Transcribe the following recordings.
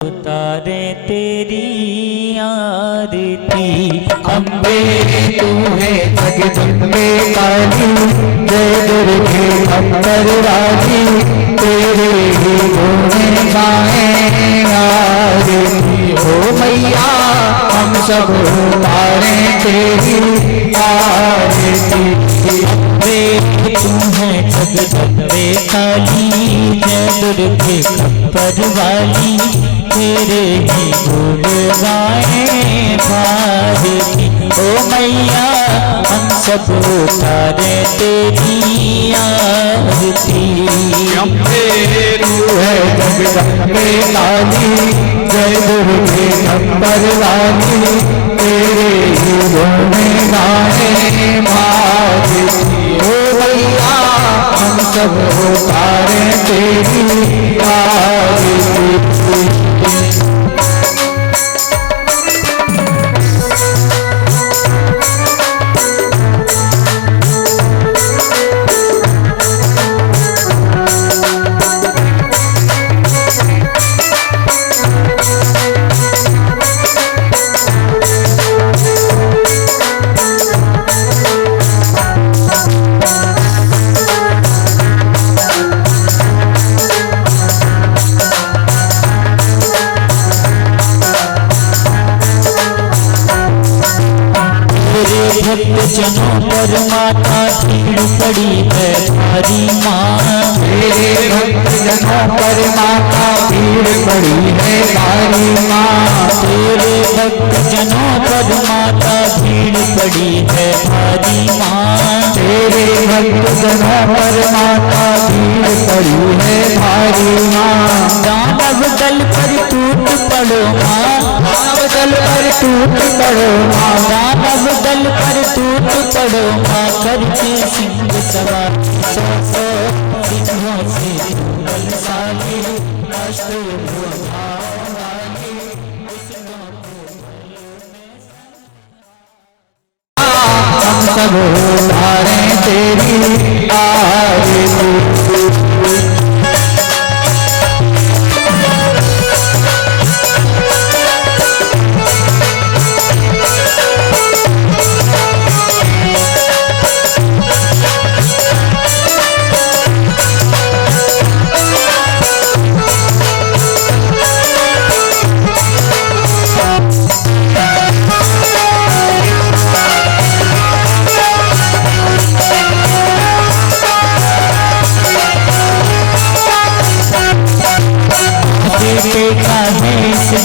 उतारे तेरी आरती। अम्बे तू है जगदम्बे काली, जय दुर्गे अम्बर वाली, तेरे ही गुण गाए आरती। हो मैया हम सब उतारे तेरी आरती। अम्बे तू है जगदम्बे काली, जय दुर्गे अम्बर वाली, तेरे ही गुण गाए भारती। ओ मैया हम सब उतारे तेरी आरती। अम्बे तू है जगदम्बे काली, जय दुर्गे अम्बर वाली, तेरे ही गुण गाए भारती। ओ मैया हम सब उतारे तेरी आरती। जनों पर माता भीड़ पड़ी है भारी माँ। मेरे भक्त जनों पर माता भीड़ पड़ी है भारी माँ। तेरे भक्त जनों पर माता भीड़ पड़ी है भारी माँ। तेरे भक्त जनों पर माता भीड़ पड़ी है भारी माँ। दानव दल पर टूट पड़ो माँ, दानव दल पर टूट पड़ो माँ, दानव दल पर टूट पड़ो माँ। करके सिंह सवार सौ सौ सिंहों से बलशाली, हम सब उतारे तेरी आरती।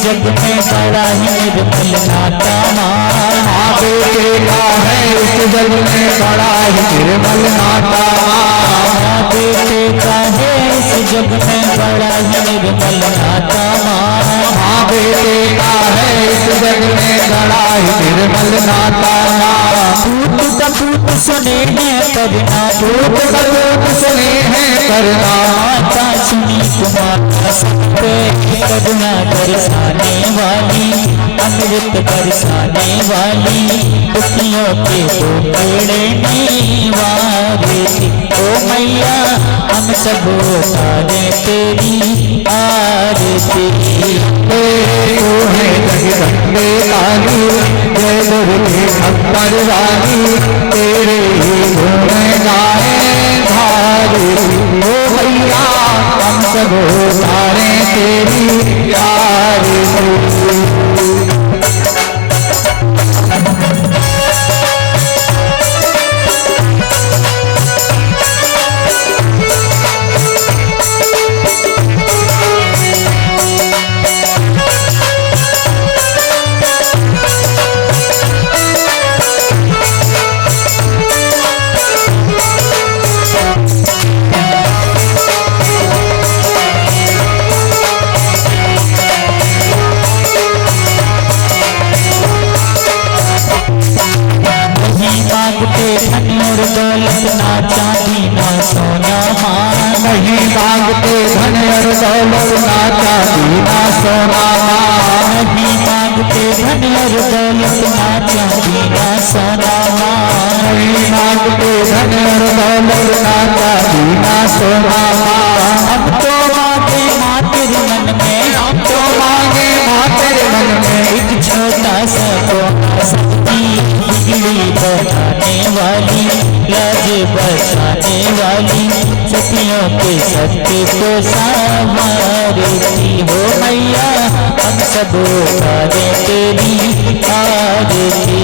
जग में बड़ा ही निर्मल नाता माँ। माँ बेटे का है इस जग में बड़ा ही निर्मल नाता। माँ बेटे का है इस जग में बड़ा ही निर्मल नाता माँ। माँ बेटे का है इस जग में बड़ा ही निर्मल नाता। पूत का पूत सुने हैं करना, पूत का पूत सुने हैं करना। माता सुनी तुम्हारा सब पे करुणा बरसाने वाली, अमृत बरसाने वाली, दुखियों के दो पेड़ने वाली। ओ मैया हम सब उतारे तेरी आरती। तू है जगदम्बे काली, जय दुर्गे अम्बर वाली, तेरे ही गुण गाए भारती। ओ भैया हम सब उतारे तेरी आरती। और दौलत ना चांदी ना सोना माँ। नहीं मांगते धन और दौलत ना चांदी ना सोना माँ। नहीं मांगते धन और दौलत ना चांदी ना सोना माँ। नहीं मांगते धन और दौलत ना चांदी ना सोना माँ। हम तो मांगे माँ तेरे मन में, हम तो मांगे दुखियों के सत्य को संवारती हो मैया, हम सब उतारे तेरी आरती।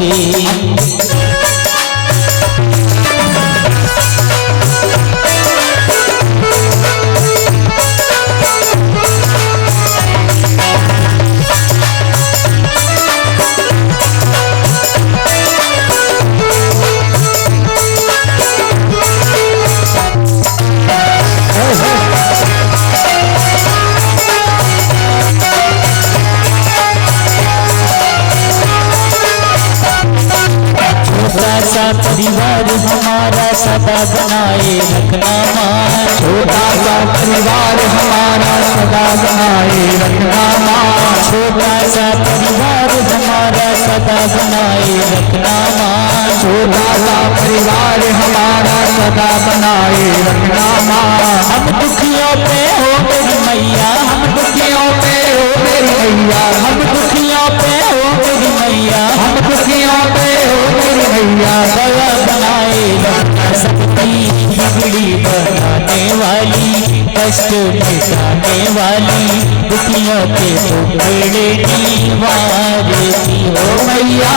सा परिवार हमारा सदा बनाए रखना माँ, छोटा सा परिवार हमारा सदा बनाए रखना माँ, छोटा सा परिवार हमारा सदा बनाए रखना माँ, छोटा सा परिवार हमारा सदा बनाए रखना माँ। हम दुखियों पे हो मेरी मैया, हम दुखियों पे हो मेरी मैया, हम दुखियों पे हो मेरी मैया, हम दुखियों पे हो मेरी मैया, दया बनाए रखना सबकी, बिगड़ी बनाने वाली, कष्ट मिटाने वाली, दुखियों के टुकड़े निवारती हो मैया,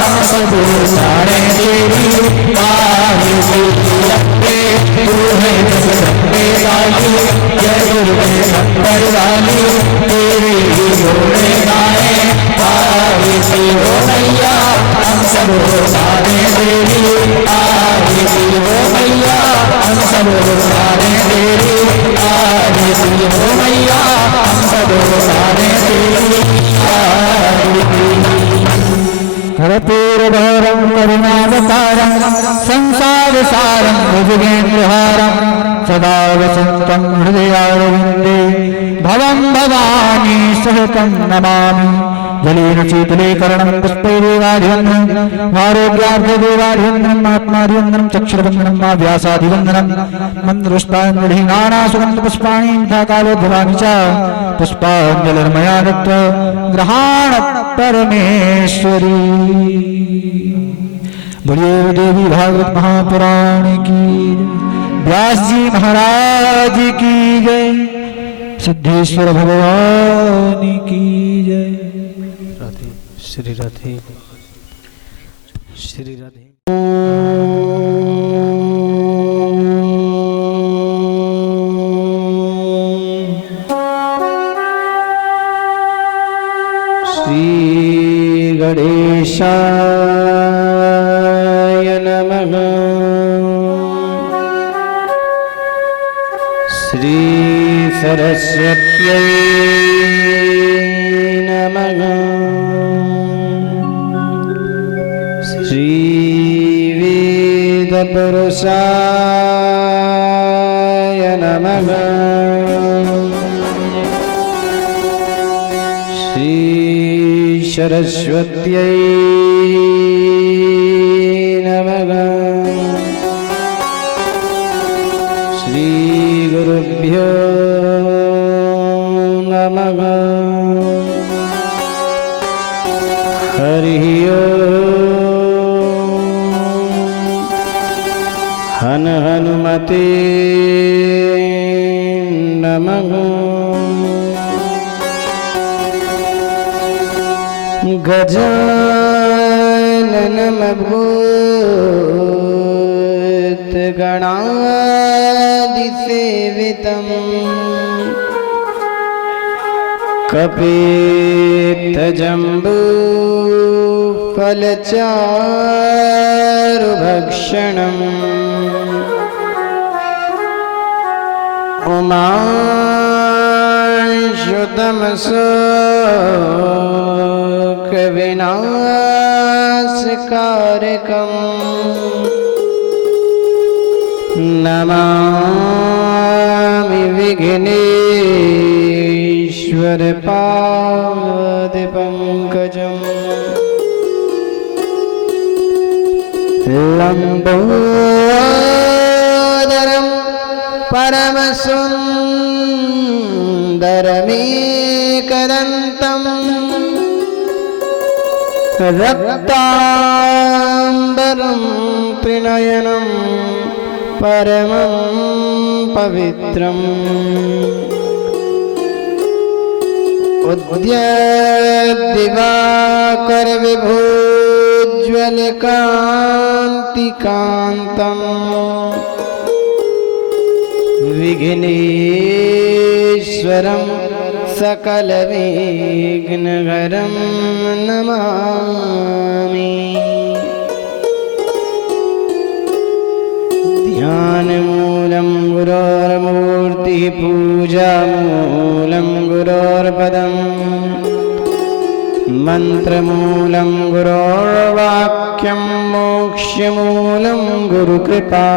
हम सब उतारे तेरी आरती। लंबे तू है जग लंबे वाली, जय दुर्गे नंबर वाली, तेरे ही जोड़े गाए आरती हो मैया, हम सब उतारे तेरी आरती हो मैया, हम सब उतारे तेरी आरती हो मैया, हम सब उतारे तेरी आरती। कर्पूरगौरं करुणावतारं संसारसारं भुजगेन्द्रहारं सदा वसन्तं हृदयारविन्दे भवं भवानी सहकं नमामि। जलेन शीतले कर्णं पुष्पैरेवाभिवन्दनम् आरोग्यार्थदेवाभिवन्दनम् आत्माभिवन्दनम् चक्षुर्वन्दनम् मा व्यासाभिवन्दनम् मन्त्रपुष्पाञ्जलिः नानासुगन्धपुष्पाणि यथा कालोद्भवानि च पुष्पाञ्जलिर्मया दत्त्वा गृहाण परमेश्वरी। बोलिए देवी भागवत महापुराण की, व्यास जी महाराज की जय, सिद्धेश्वर भगवान की जय। श्री राधे श्री राधे। श्री गणेशाय नमः। श्री सरस्वत्यै नमः। श्री वेदपुरुषाय नमः। श्री सरस्वत्यै नमः। श्री गुरुभ्यो नमः। हरि ओम। हन हनुमते नमः। गजाननमभूतगणादिसेवितं कपित्थजम्बूफलचारुभक्षणम् उमाशुतमसोकविनाशकारकम् नमामि विघ्नेश्वरपादपङ्कजम्। लम्बोदरं परमसुन्दरमेकदन्तम् रक्ताम्बरं त्रिनयनं परमं पवित्रम् उद्य दिवाकर विभोज्वल कांति कांतम् विघ्नेश्वरं सकल विघ्नहरं नमामि। ध्यानमूलं गुरोर्मूर्तिः पूजामूलं गुरोर्पदम् मंत्रमूलं गुरोर्वाक्यं मोक्षमूलं गुरुकृपा।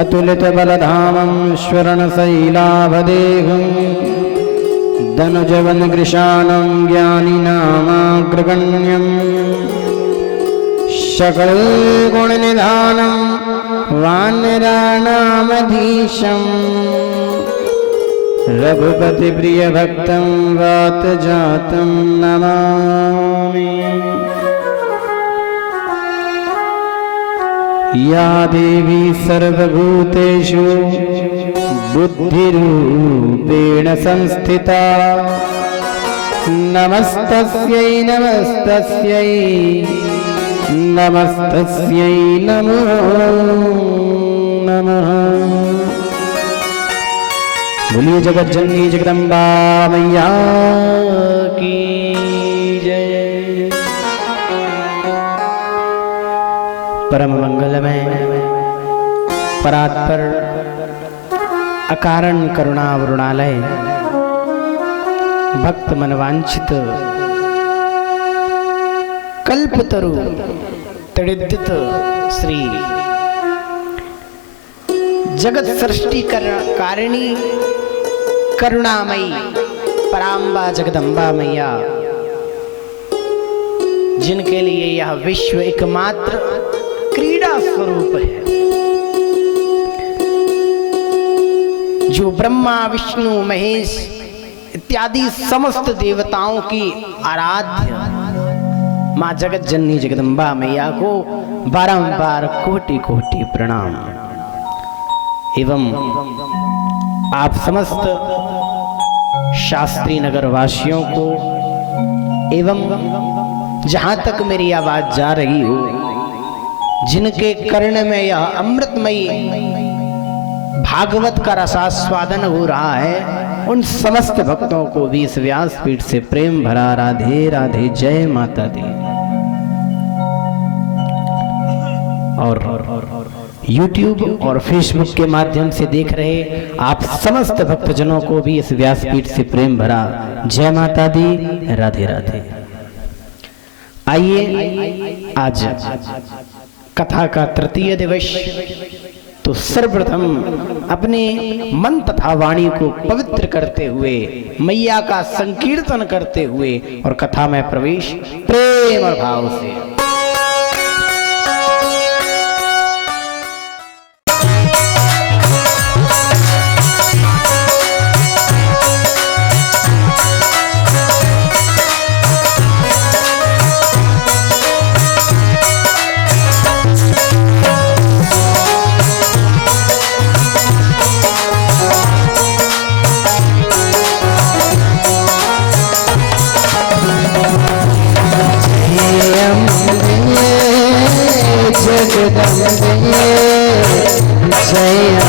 अतुलितबलधामं श्वरणशैलाभदेहं दनुजवनकृशानं ज्ञानिनामाग्रगण्यं सकलगुणनिधानं वानराणामधीशं रघुपतिप्रियभक्तं वातजातं नमामि। या देवी सर्वभूतेषु बुद्धिरूपेण संस्थिता नमस्तस्यै नमस्तस्यै नमस्तस्यै नमो नमः। बोलिए जगज्जननी जगदम्बा मैया की जय। परम मंगलमय परात्पर अकारण करुणा वरुणालय भक्त मनवांछित कल्पतरु तड़िद्दित श्री जगत सृष्टि कारिणी करुणामयी पराम्बा जगदम्बा मैया, जिनके लिए यह विश्व एकमात्र क्रीड़ा स्वरूप है, जो ब्रह्मा विष्णु महेश इत्यादि समस्त देवताओं की आराध्य मां जगत जननी जगदम्बा मैया को बारंबार कोटि कोटि प्रणाम। एवं आप समस्त शास्त्री नगर वासियों को एवं जहां तक मेरी आवाज जा रही हो, जिनके कर्ण में यह अमृतमयी भागवत का रसास्वादन हो रहा है, उन समस्त भक्तों को भी इस व्यासपीठ से प्रेम भरा राधे राधे जय माता दी। और YouTube और Facebook के माध्यम से देख रहे आप समस्त भक्तजनों को भी इस व्यासपीठ से प्रेम भरा जय माता दी राधे राधे। आइए आज कथा का तृतीय दिवस, तो सर्वप्रथम अपने मन तथा वाणी को पवित्र करते हुए मैया का संकीर्तन करते हुए और कथा में प्रवेश प्रेम और भाव से। जय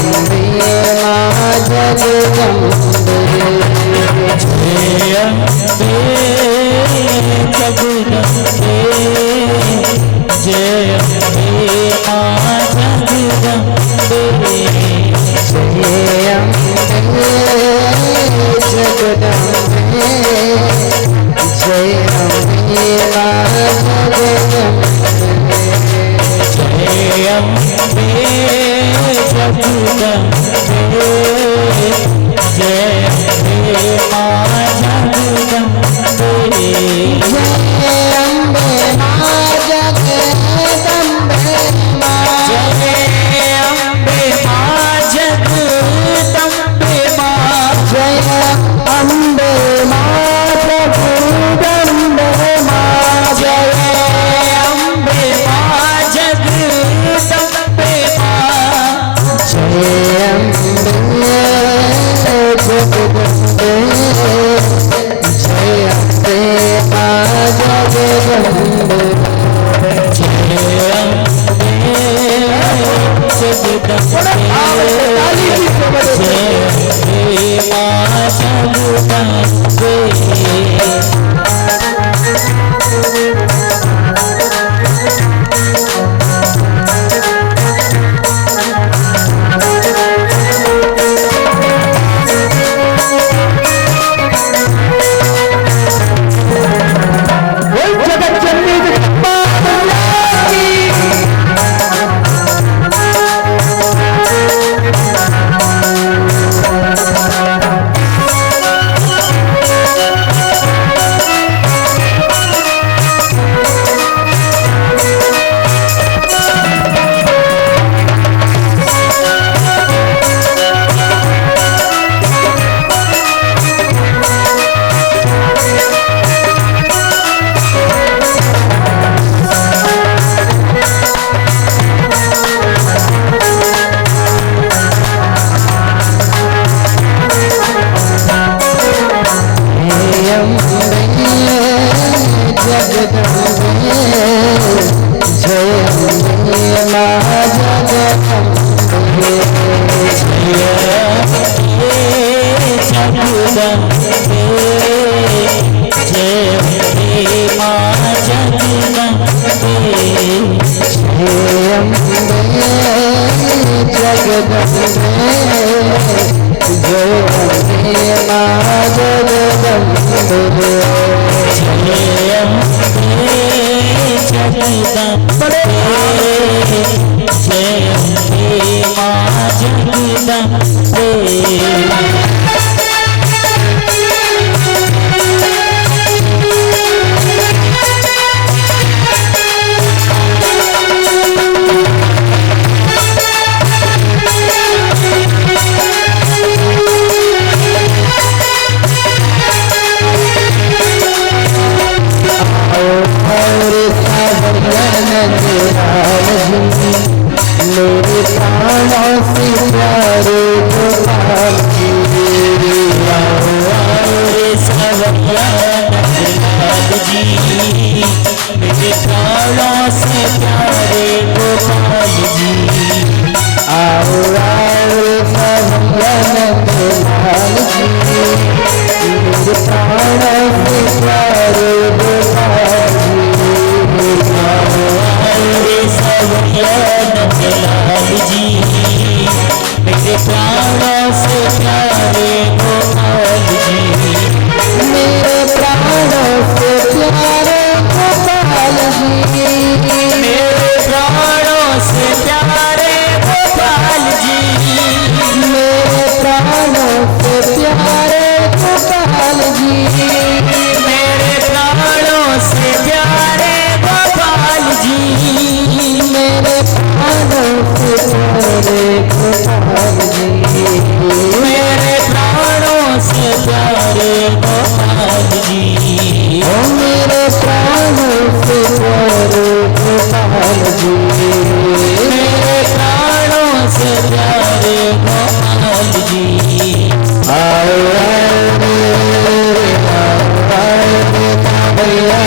जगदम्बे जय अम्बे माँ जगदम्बे जय अम्बे जगदम्बे जय अम्बे माँ जगदम्बे जय अम्बे जगदम्बे जय अम्बे माँ जगदम्बे मेरे प्राणों से प्यारे गोपाल जी सवैया नंदलाल जी मेरे प्राणों से प्यारे गोपाल जी आओ आओ सवैया नंदलाल जी मेरे प्राणों से प्यारे गोपाल जी सवैया नंदलाल जी मेरे प्राणों से प्यारे गोपाल जी मेरे प्राणों से प्यारे गोपाल जी मेरे प्राणों से प्यारे गोपाल जी मेरे प्राणों से प्यारे गोपाल जी मेरे प्राणों से प्यारे गोपाल जी मेरे प्राणों से प्यारे गोपाल जी मेरे प्राणों से प्यारे गोपाल जी ओ मेरे प्राणों से प्यारे गोपाल जी मेरे प्राणों से प्यारे गोपाल जी आओ भैया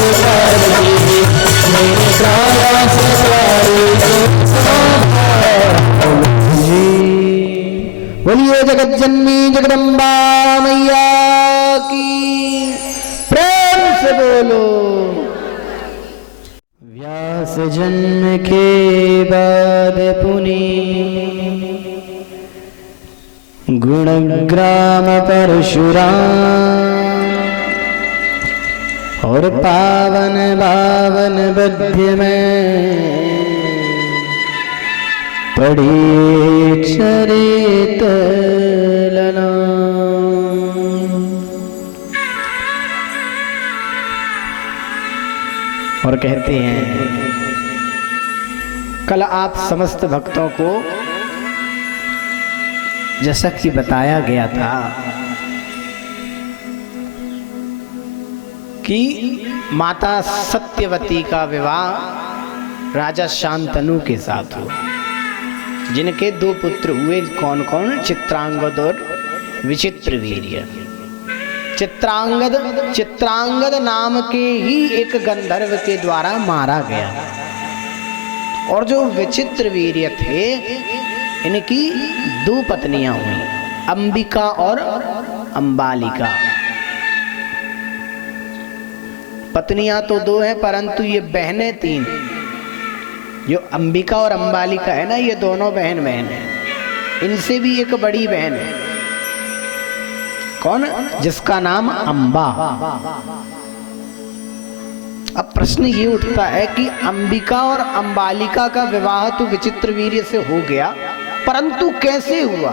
गोपाल जी मेरे प्राणों से प्यारे गोपाल जी बोलिए जगत जननी जगदम्बा मैया की प्रेम से बोलो। व्यास जन्म के बाद पुनि गुणग्राम परशुराम और पावन पावन बद्य में पढ़ी चरित लना। और कहते हैं कल आप समस्त भक्तों को जैसा कि बताया गया था कि माता सत्यवती का विवाह राजा शांतनु के साथ हुआ, जिनके दो पुत्र हुए। कौन कौन? चित्रांगद और विचित्रवीर्य। चित्रांगद नाम के ही एक गंधर्व के द्वारा मारा गया, और जो विचित्रवीर्य थे इनकी दो पत्नियां हुई, अंबिका और अंबालिका। पत्नियां तो दो हैं परंतु ये बहनें तीन। जो अंबिका और अंबालिका है ना, ये दोनों बहन है। इनसे भी एक बड़ी बहन है। कौन? जिसका नाम अंबा। अब प्रश्न ये उठता है कि अंबिका और अंबालिका का विवाह तो विचित्रवीर्य से हो गया, परंतु कैसे हुआ?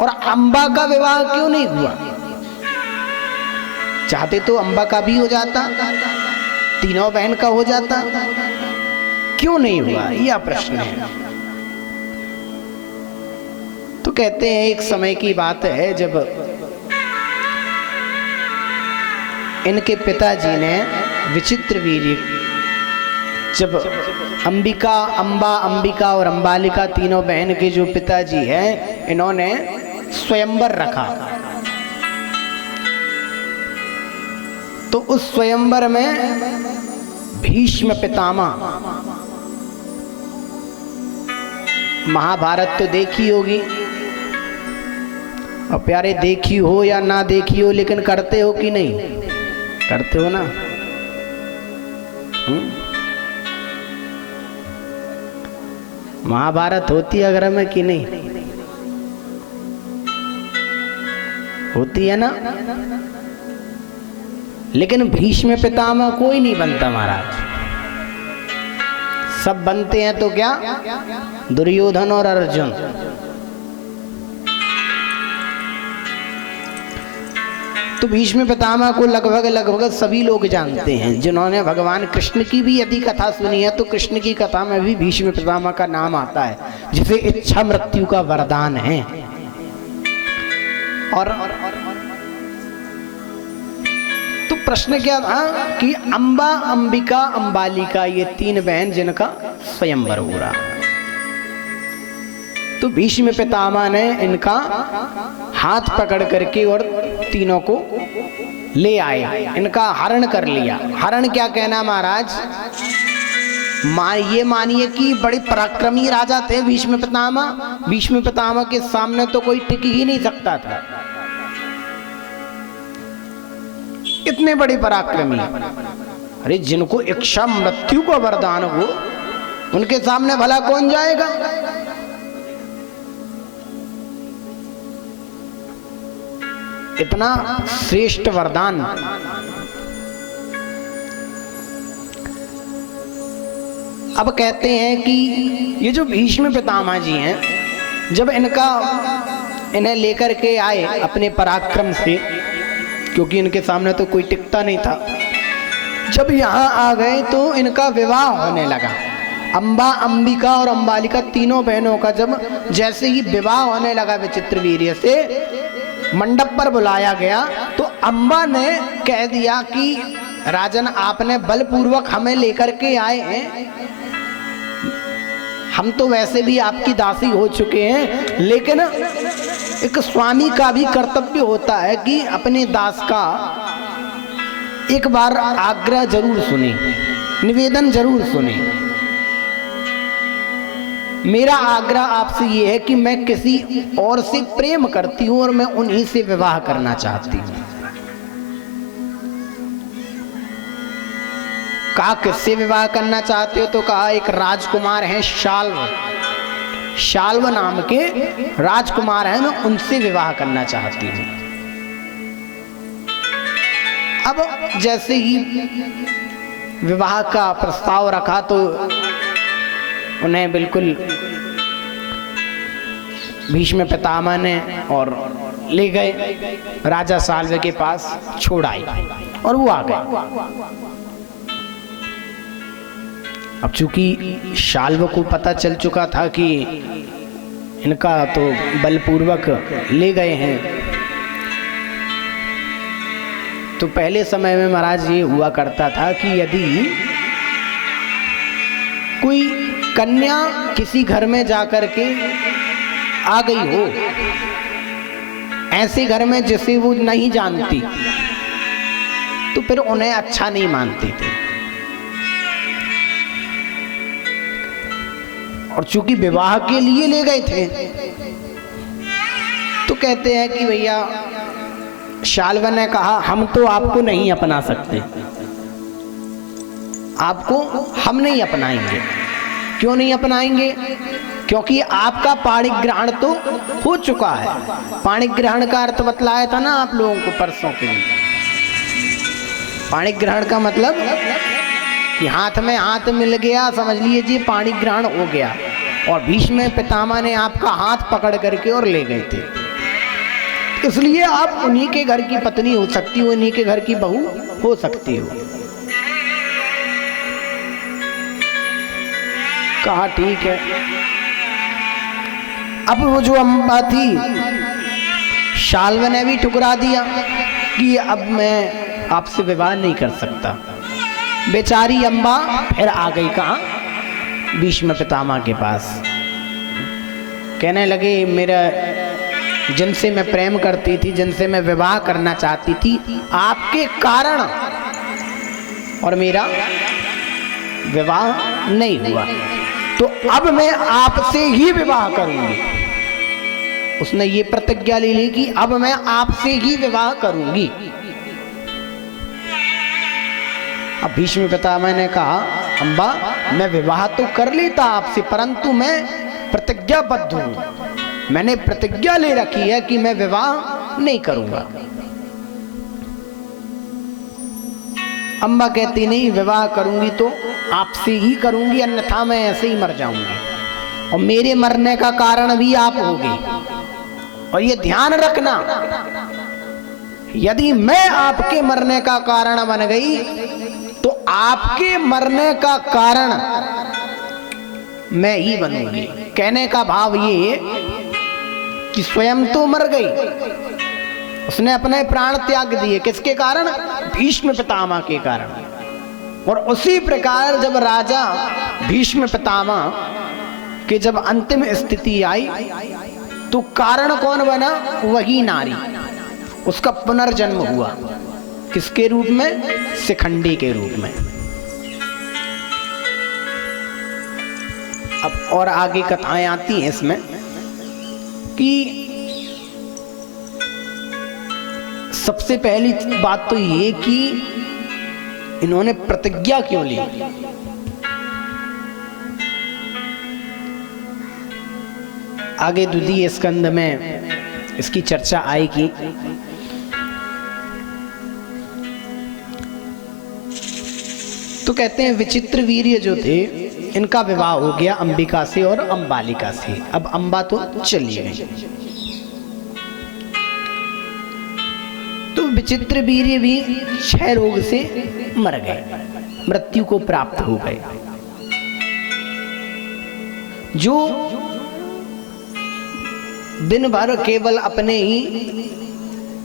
और अंबा का विवाह क्यों नहीं हुआ? चाहते तो अंबा का भी हो जाता, तीनों बहन का हो जाता, क्यों नहीं हुआ? यह प्रश्न है। तो कहते हैं एक समय की बात है जब इनके पिताजी ने विचित्र वीर्य, जब अंबिका और अंबालिका तीनों बहन के जो पिताजी हैं, इन्होंने स्वयंवर रखा। तो उस स्वयंवर में भीष्म पितामह, महाभारत तो देखी होगी और प्यारे, देखी हो या ना देखी हो, लेकिन करते हो कि नहीं? करते हो ना? महाभारत होती है घर में कि नहीं होती है ना? लेकिन भीष्म पितामह कोई नहीं बनता महाराज, सब बनते हैं तो क्या? दुर्योधन और अर्जुन। तो भीष्म पितामह को लगभग सभी लोग जानते हैं। जिन्होंने भगवान कृष्ण की भी यदि कथा सुनी है तो कृष्ण की कथा में भी भीष्म पितामह का नाम आता है, जिसे इच्छा मृत्यु का वरदान है। और तो प्रश्न क्या था कि अंबा, अंबिका, अंबालिका, ये तीन बहन जिनका स्वयंवर हो रहा। तो भीष्म पितामह ने इनका हाथ पकड़ करके और तीनों को ले आए, इनका हरण कर लिया। हरण क्या कहना महाराज? ये मानिए कि बड़े पराक्रमी राजा थे भीष्म पितामह। भीष्म पितामह के सामने तो कोई टिक ही नहीं सकता था, इतने बड़े पराक्रमी। अरे जिनको इच्छा मृत्यु का वरदान हो, उनके सामने भला कौन जाएगा? इतना श्रेष्ठ वरदान। अब कहते हैं कि ये जो भीष्म पितामह जी हैं, जब इन्हें लेकर के आए अपने पराक्रम से, क्योंकि इनके सामने तो कोई टिकता नहीं था, जब यहाँ आ गए तो इनका विवाह होने लगा। अंबा, अंबिका और अंबालिका तीनों बहनों का जब जैसे ही विवाह होने लगा विचित्र वीर्य से, मंडप पर बुलाया गया तो अंबा ने कह दिया कि राजन, आपने बलपूर्वक हमें लेकर के आए हैं, हम तो वैसे भी आपकी दासी हो चुके हैं, लेकिन एक स्वामी का भी कर्तव्य होता है कि अपने दास का एक बार आग्रह जरूर सुने, निवेदन जरूर सुने। मेरा आग्रह आपसे ये है कि मैं किसी और से प्रेम करती हूँ और मैं उन्हीं से विवाह करना चाहती हूँ। कहा किससे विवाह करना चाहते हो? तो कहा एक राजकुमार हैं शाल्व, शाल्व नाम के राजकुमार हैं, मैं उनसे विवाह करना चाहती हूँ। अब जैसे ही विवाह का प्रस्ताव रखा तो उन्हें बिल्कुल भीष्म पितामह ने और ले गए राजा शाल्व के पास, छोड़ आए और वो आ गए। अब चूंकि शाल्व को पता चल चुका था कि इनका तो बलपूर्वक ले गए हैं, तो पहले समय में महाराज ये हुआ करता था कि यदि कोई कन्या किसी घर में जाकर के आ गई हो, ऐसे घर में जिसे वो नहीं जानती, तो फिर उन्हें अच्छा नहीं मानती थी। और चूंकि विवाह के लिए ले गए थे, तो कहते हैं कि भैया शाल्व ने कहा हम तो आपको नहीं अपना सकते, आपको हम नहीं अपनाएंगे। क्यों नहीं अपनाएंगे? क्योंकि आपका पाणिक ग्रहण तो हो चुका है। पाणिक ग्रहण का अर्थ बतलाया था ना आप लोगों को परसों के लिए। पाणिक ग्रहण का मतलब कि हाथ में हाथ मिल गया, समझ लीजिए पाणिक ग्रहण हो गया। और भीष्म पितामह ने आपका हाथ पकड़ करके और ले गए थे। इसलिए आप उन्हीं के घर की पत्नी हो सकती हो, उन्हीं के घर की बहू हो सकती हो। कहा ठीक है। अब वो जो अम्बा थी, शाल्व ने भी ठुकरा दिया कि अब मैं आपसे विवाह नहीं कर सकता। बेचारी अम्बा फिर आ गई कहाँ? भीष्म पितामह के पास। कहने लगे मेरा जिनसे मैं प्रेम करती थी, जिनसे मैं विवाह करना चाहती थी, आपके कारण और मेरा विवाह नहीं हुआ, तो अब मैं आपसे ही विवाह करूंगी। उसने ये प्रतिज्ञा ले ली कि अब मैं आपसे ही विवाह करूंगी। अब भीष्म पितामह ने कहा अम्बा मैं विवाह तो कर लेता आपसे, परंतु मैं प्रतिज्ञाबद्ध हूं। मैंने प्रतिज्ञा ले रखी है कि मैं विवाह नहीं करूंगा। अम्बा कहती नहीं, विवाह करूंगी तो आपसे ही करूंगी, अन्यथा मैं ऐसे ही मर जाऊंगी, और मेरे मरने का कारण भी आप होगे। और ये ध्यान रखना, यदि मैं आपके मरने का कारण बन गई तो आपके मरने का कारण मैं ही बनूंगी। कहने का भाव ये कि स्वयं तो मर गई, उसने अपने प्राण त्याग दिए, किसके कारण? भीष्म पितामह के कारण। और उसी प्रकार जब राजा भीष्म पितामह के जब अंतिम स्थिति आई तो कारण कौन बना? वही नारी। उसका पुनर्जन्म हुआ, किसके रूप में? शिखंडी के रूप में। अब और आगे कथाएं आती हैं इसमें कि सबसे पहली बात तो ये कि इन्होंने प्रतिज्ञा क्यों ली। आगे द्वितीय स्कंद में इसकी चर्चा आएगी। तो कहते हैं विचित्र वीर्य जो थे इनका विवाह हो गया अंबिका से और अंबालिका से। अब अंबा तो चली गई, तो विचित्र वीर्य भी क्षय रोग से मर गए, मृत्यु को प्राप्त हो गए। जो दिन भर केवल अपने ही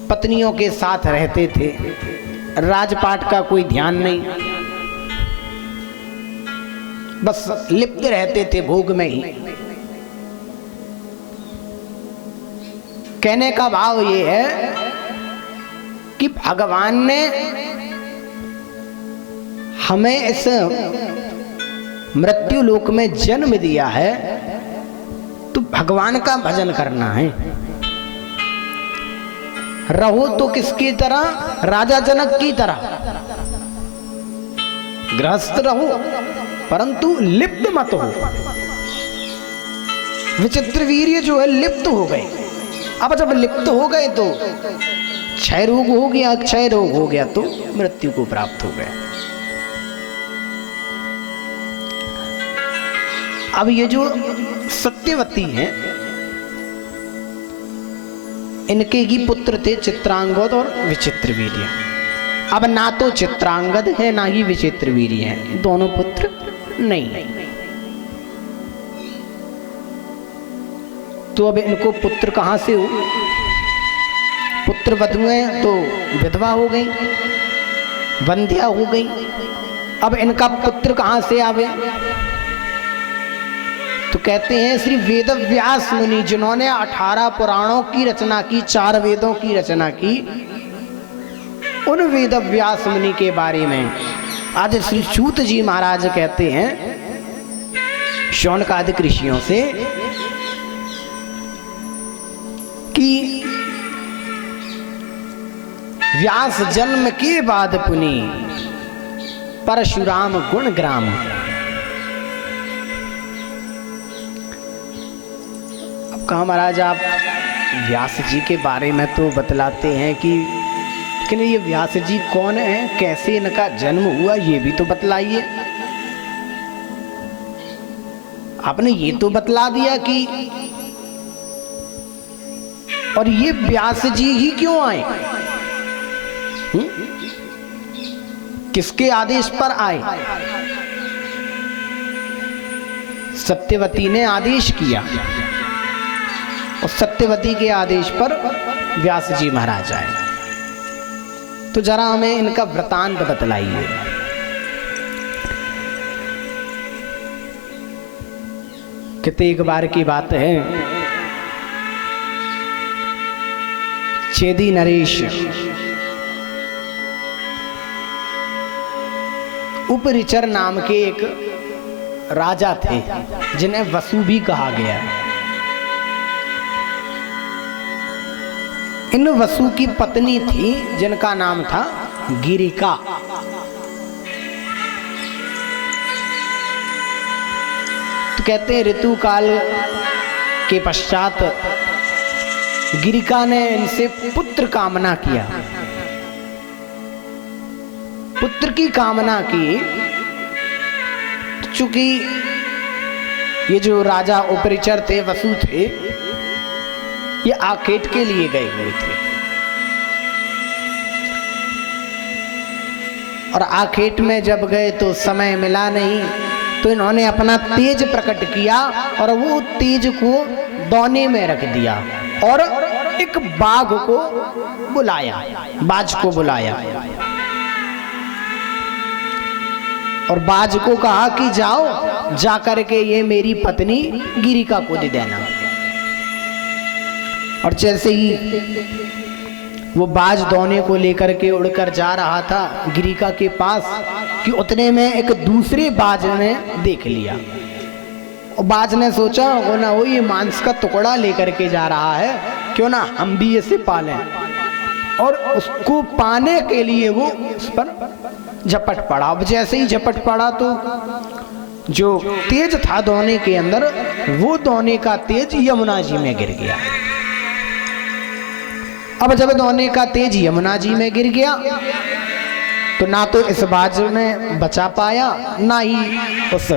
पत्नियों के साथ रहते थे, राजपाट का कोई ध्यान नहीं, बस लिप्त रहते थे भोग में ही। कहने का भाव ये है कि भगवान ने हमें इस मृत्यु लोक में जन्म दिया है, तो भगवान का भजन करना है। रहो तो किसकी तरह? राजा जनक की तरह गृहस्थ रहो, परंतु लिप्त मत हो। विचित्र वीर्य जो है लिप्त हो गए। अब जब लिप्त हो गए तो क्षय रोग हो गया, क्षय रोग हो गया तो मृत्यु को प्राप्त हो गया। अब ये जो सत्यवती हैं, इनके ही पुत्र थे चित्रांगद और विचित्रवीर्य। अब ना तो चित्रांगद है ना ही विचित्रवीर्य है, दोनों पुत्र नहीं। तो अब इनको पुत्र कहां से हो? पुत्र वधुएं तो विधवा हो गई, वंध्या हो गई। अब इनका पुत्र कहां से आवे? तो कहते हैं श्री वेद व्यास मुनि, जिन्होंने 18 पुराणों की रचना की, 4 वेदों की रचना की, उन वेद व्यास मुनि के बारे में आज श्री सूत जी महाराज कहते हैं शौनकादिक ऋषियों से कि व्यास जन्म के बाद पुनि परशुराम गुण ग्राम। अब कहा महाराज आप व्यास जी के बारे में तो बतलाते हैं कि लेकिन ये व्यास जी कौन है, कैसे इनका जन्म हुआ, ये भी तो बतलाइए। आपने ये तो बतला दिया कि और ये व्यास जी ही क्यों आए? किसके आदेश पर आए? सत्यवती ने आदेश किया और सत्यवती के आदेश पर व्यास जी महाराज आए। तो जरा हमें इनका वृतांत बतलाइए। कितने एक बार की बात है, चेदी नरेश उपरिचर नाम के एक राजा थे जिन्हें वसु भी कहा गया है। इन वसु की पत्नी थी जिनका नाम था गिरिका। तो कहते हैं ऋतु काल के पश्चात गिरिका ने इनसे पुत्र कामना किया। पुत्र की कामना की, चूंकि ये जो राजा उपरिचर थे, वसु थे, ये आखेट के लिए गए हुए थे और आखेट में जब गए तो समय मिला नहीं, तो इन्होंने अपना तेज प्रकट किया और वो तेज को दौने में रख दिया और एक बाघ को बुलाया, बाज को बुलाया और बाज को कहा कि जाओ, जाकर के ये मेरी पत्नी गिरिका को दे देना। और जैसे ही वो बाज दौने को लेकर के उड़कर जा रहा था गिरिका के पास, कि उतने में एक दूसरे बाज ने देख लिया और बाज ने सोचा वो ना वो ये मांस का टुकड़ा लेकर के जा रहा है, क्यों ना हम भी इसे पालें। और उसको पाने के लिए वो उस पर झपट पड़ा। अब जैसे ही झपट पड़ा तो जो तेज था दौने के अंदर, वो दौने का तेज यमुना जी में गिर गया। अब जब दौने का तेज यमुना जी में गिर गया तो ना तो इस बाज ने बचा पाया, ना ही उस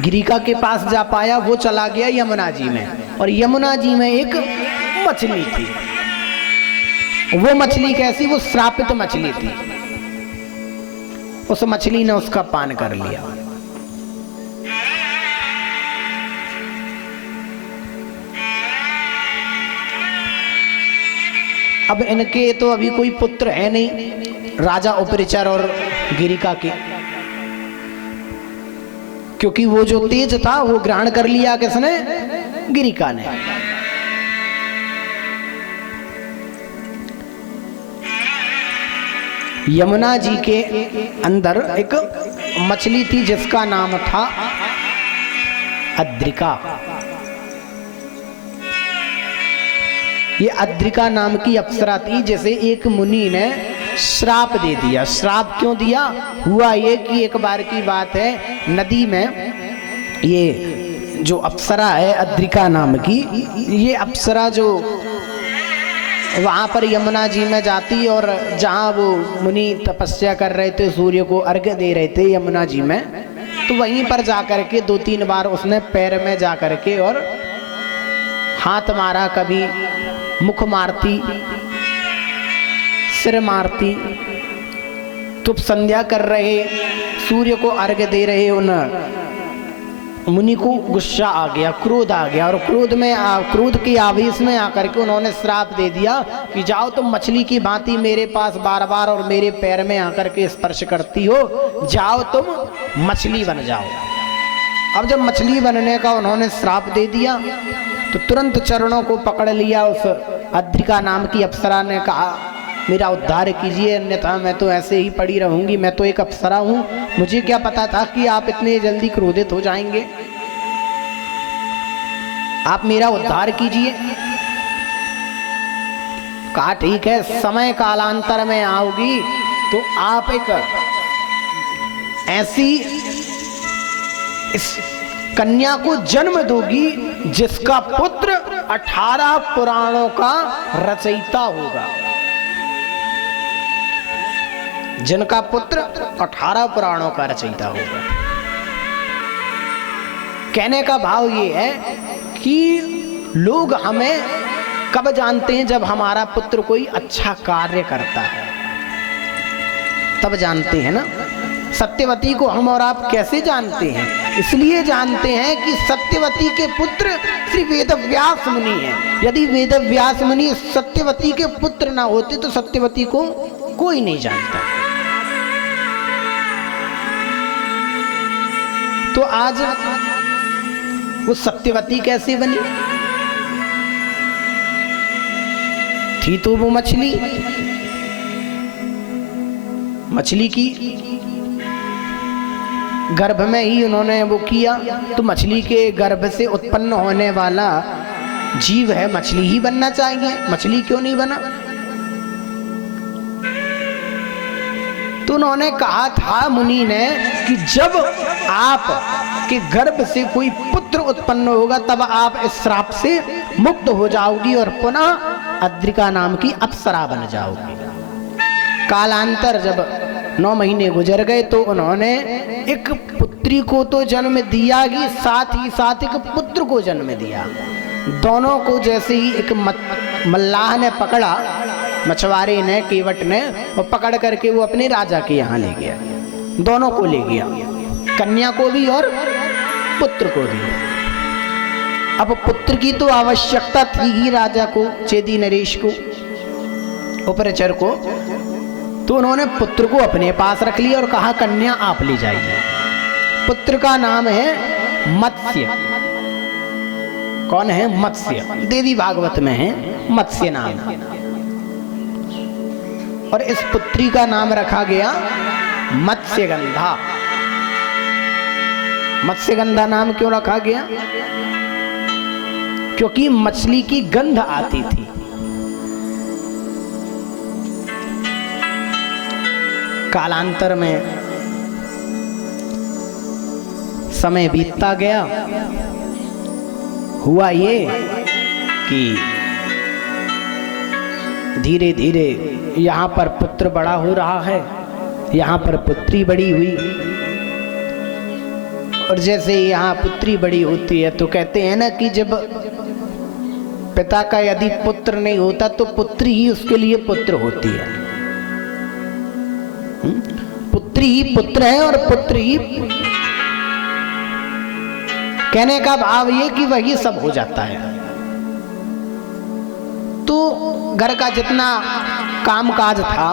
गिरिका के पास जा पाया। वो चला गया यमुना जी में और यमुना जी में एक मछली थी। वो मछली कैसी? वो श्रापित मछली थी। उस मछली ने उसका पान कर लिया। अब इनके तो अभी कोई पुत्र है नहीं, राजा उपरिचर और गिरिका के, क्योंकि वो जो तेज था वो ग्रहण कर लिया किसने? गिरिका ने। यमुना जी के अंदर एक मछली थी जिसका नाम था अद्रिका। ये अद्रिका नाम की अप्सरा थी, जैसे एक मुनि ने श्राप दे दिया। श्राप क्यों दिया? हुआ ये कि एक बार की बात है, नदी में ये जो अप्सरा है अद्रिका नाम की, ये अप्सरा जो वहाँ पर यमुना जी में जाती और जहाँ वो मुनि तपस्या कर रहे थे, सूर्य को अर्घ्य दे रहे थे यमुना जी में, तो वहीं पर जाकर के 2-3 बार उसने पैर में जाकर के और हाथ मारा, कभी मुख मारती, सिर मारती। तो संध्या कर रहे, सूर्य को अर्घ्य दे रहे उन मुनि को गुस्सा आ गया, क्रोध आ गया और क्रोध के आवेश में आकर के उन्होंने श्राप दे दिया कि जाओ तुम मछली की भांति मेरे पास बार बार और मेरे पैर में आकर के स्पर्श करती हो, जाओ तुम मछली बन जाओ। अब जब मछली बनने का उन्होंने श्राप दे दिया तो तुरंत चरणों को पकड़ लिया उस अद्रिका नाम की अप्सरा ने, कहा मेरा उद्धार कीजिए, अन्यथा मैं तो ऐसे ही पड़ी रहूंगी, मैं तो एक अप्सरा हूं, मुझे क्या पता था कि आप इतने जल्दी क्रोधित हो जाएंगे, आप मेरा उद्धार कीजिए। कहा ठीक है, समय कालांतर में आओगी तो आप एक ऐसी इस कन्या को जन्म दोगी जिसका पुत्र 18 पुराणों का रचयिता होगा, जिनका पुत्र 18 पुराणों का रचयिता होगा। कहने का भाव ये है कि लोग हमें कब जानते हैं? जब हमारा पुत्र कोई अच्छा कार्य करता है तब जानते हैं ना। सत्यवती को हम और आप कैसे जानते हैं? इसलिए जानते हैं कि सत्यवती के पुत्र श्री वेदव्यास मुनि हैं। यदि वेदव्यास मुनि सत्यवती के पुत्र ना होते तो सत्यवती को कोई नहीं जानता। तो आज वो सत्यवती कैसे बनी? थी तो वो मछली की गर्भ में ही उन्होंने वो किया, तो मछली के गर्भ से उत्पन्न होने वाला जीव है, मछली ही बनना चाहिए। मछली क्यों नहीं बना? तो उन्होंने कहा था मुनि ने कि जब आप के गर्भ से कोई पुत्र उत्पन्न होगा तब आप इस श्राप से मुक्त हो जाओगी और पुनः अद्रिका नाम की अप्सरा बन जाओगी। कालांतर जब 9 महीने गुजर गए तो उन्होंने एक पुत्री को तो जन्म दिया ही साथ एक पुत्र को जन्म दिया। दोनों को जैसे ही एक मल्लाह ने पकड़ा, मछुआरे ने, केवट ने, और पकड़ करके वो अपने राजा के यहाँ ले गया। दोनों को ले गया, कन्या को भी और पुत्र को भी। अब पुत्र की तो आवश्यकता थी ही राजा को, चेदी नरेश को, उपरचर को। तो उन्होंने पुत्र को अपने पास रख लिया और कहा कन्या आप ले जाइए। पुत्र का नाम है मत्स्य। कौन है? मत्स्य। देवी भागवत में है मत्स्य नाम। और इस पुत्री का नाम रखा गया मत्स्यगंधा। मत्स्यगंधा नाम क्यों रखा गया? क्योंकि मछली की गंध आती थी। कालांतर में समय बीतता गया। हुआ ये कि धीरे धीरे यहाँ पर पुत्र बड़ा हो रहा है, यहाँ पर पुत्री बड़ी हुई। और जैसे यहाँ पुत्री बड़ी होती है तो कहते हैं ना कि जब पिता का यदि पुत्र नहीं होता तो पुत्री ही उसके लिए पुत्र होती है। पुत्री ही पुत्र है और पुत्र ही, कहने का भाव ये कि वही सब हो जाता है। तो घर का जितना कामकाज था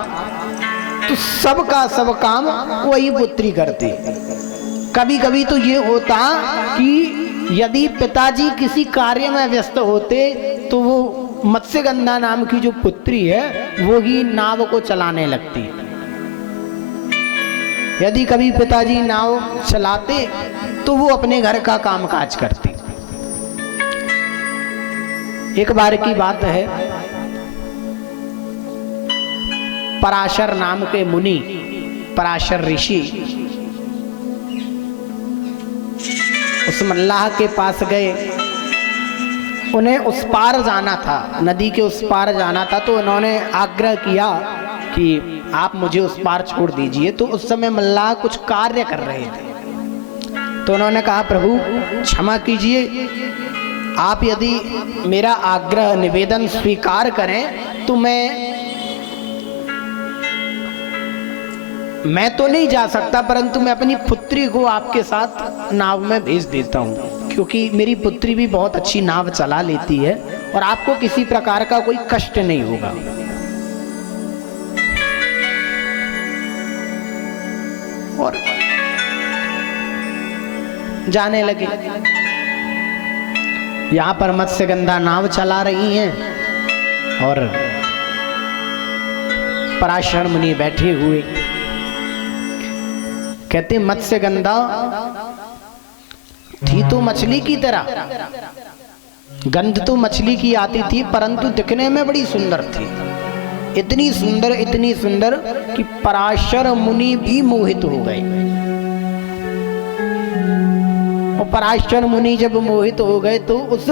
तो सबका सब काम वही पुत्री करती। कभी कभी तो ये होता कि यदि पिताजी किसी कार्य में व्यस्त होते तो वो मत्स्यगंधा नाम की जो पुत्री है वो ही नाव को चलाने लगती। यदि कभी पिताजी नाव चलाते तो वो अपने घर का कामकाज करती। एक बार की बात है, पराशर नाम के मुनि, पराशर ऋषि उस मल्लाह के पास गए। उन्हें उस पार जाना था, नदी के उस पार जाना था। तो उन्होंने आग्रह किया कि आप मुझे उस पार छोड़ दीजिए। तो उस समय मल्लाह कुछ कार्य कर रहे थे। तो उन्होंने कहा प्रभु क्षमा कीजिए, आप यदि मेरा आग्रह निवेदन स्वीकार करें तो मैं तो नहीं जा सकता, परंतु मैं अपनी पुत्री को आपके साथ नाव में भेज देता हूँ, क्योंकि मेरी पुत्री भी बहुत अच्छी नाव चला लेती है और आपको किसी प्रकार का कोई कष्ट नहीं होगा। और जाने लगे। यहाँ पर मत्स्यगंधा नाव चला रही हैं और पराशर मुनि बैठे हुए। कहते मत्स्यगंधा थी तो मछली की तरह, गंध तो मछली की आती थी, परंतु दिखने में बड़ी सुंदर थी। इतनी सुंदर कि पराशर मुनि भी मोहित हो गए। और पराशर मुनि जब मोहित हो गए तो उस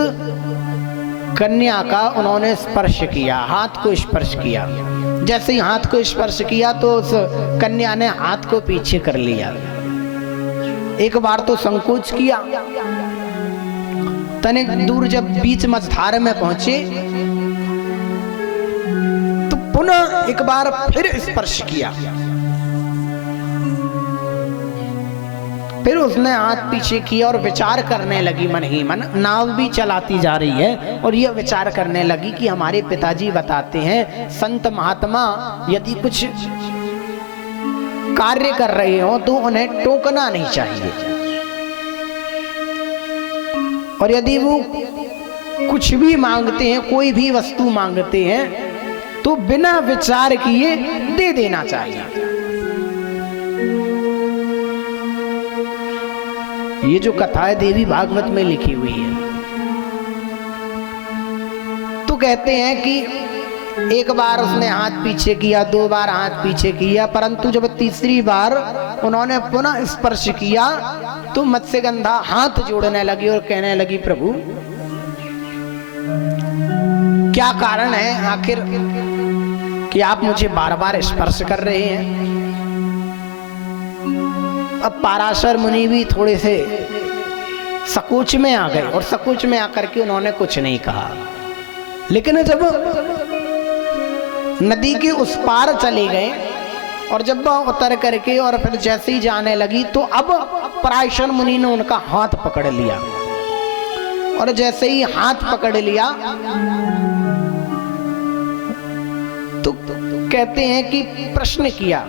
कन्या का उन्होंने स्पर्श किया, हाथ को स्पर्श किया। जैसे ही हाथ को स्पर्श किया तो उस कन्या ने हाथ को पीछे कर लिया। एक बार तो संकोच किया, तनिक दूर जब बीच मझधार में पहुंचे पुनः एक बार फिर स्पर्श किया। फिर उसने हाथ पीछे किया और विचार करने लगी मन ही मन। नाव भी चलाती जा रही है और यह विचार करने लगी कि हमारे पिताजी बताते हैं संत महात्मा यदि कुछ कार्य कर रहे हो तो उन्हें टोकना नहीं चाहिए, और यदि वो कुछ भी मांगते हैं, कोई भी वस्तु मांगते हैं, तो बिना विचार किए दे देना चाहिए। ये जो कथा है देवी भागवत में लिखी हुई है। तो कहते हैं कि एक बार उसने हाथ पीछे किया, 2 बार हाथ पीछे किया, परंतु जब तीसरी बार उन्होंने पुनः स्पर्श किया तो मत्स्यगंधा हाथ जोड़ने लगी और कहने लगी प्रभु क्या कारण है आखिर कि आप मुझे बार बार स्पर्श कर रहे हैं। अब पराशर मुनि भी थोड़े से सकोच में आ गए और सकोच में आकर के उन्होंने कुछ नहीं कहा। लेकिन जब नदी के उस पार चले गए और जब उतर करके और फिर जैसे ही जाने लगी तो अब पराशर मुनि ने उनका हाथ पकड़ लिया, और जैसे ही हाथ पकड़ लिया तो कहते हैं कि प्रश्न किया,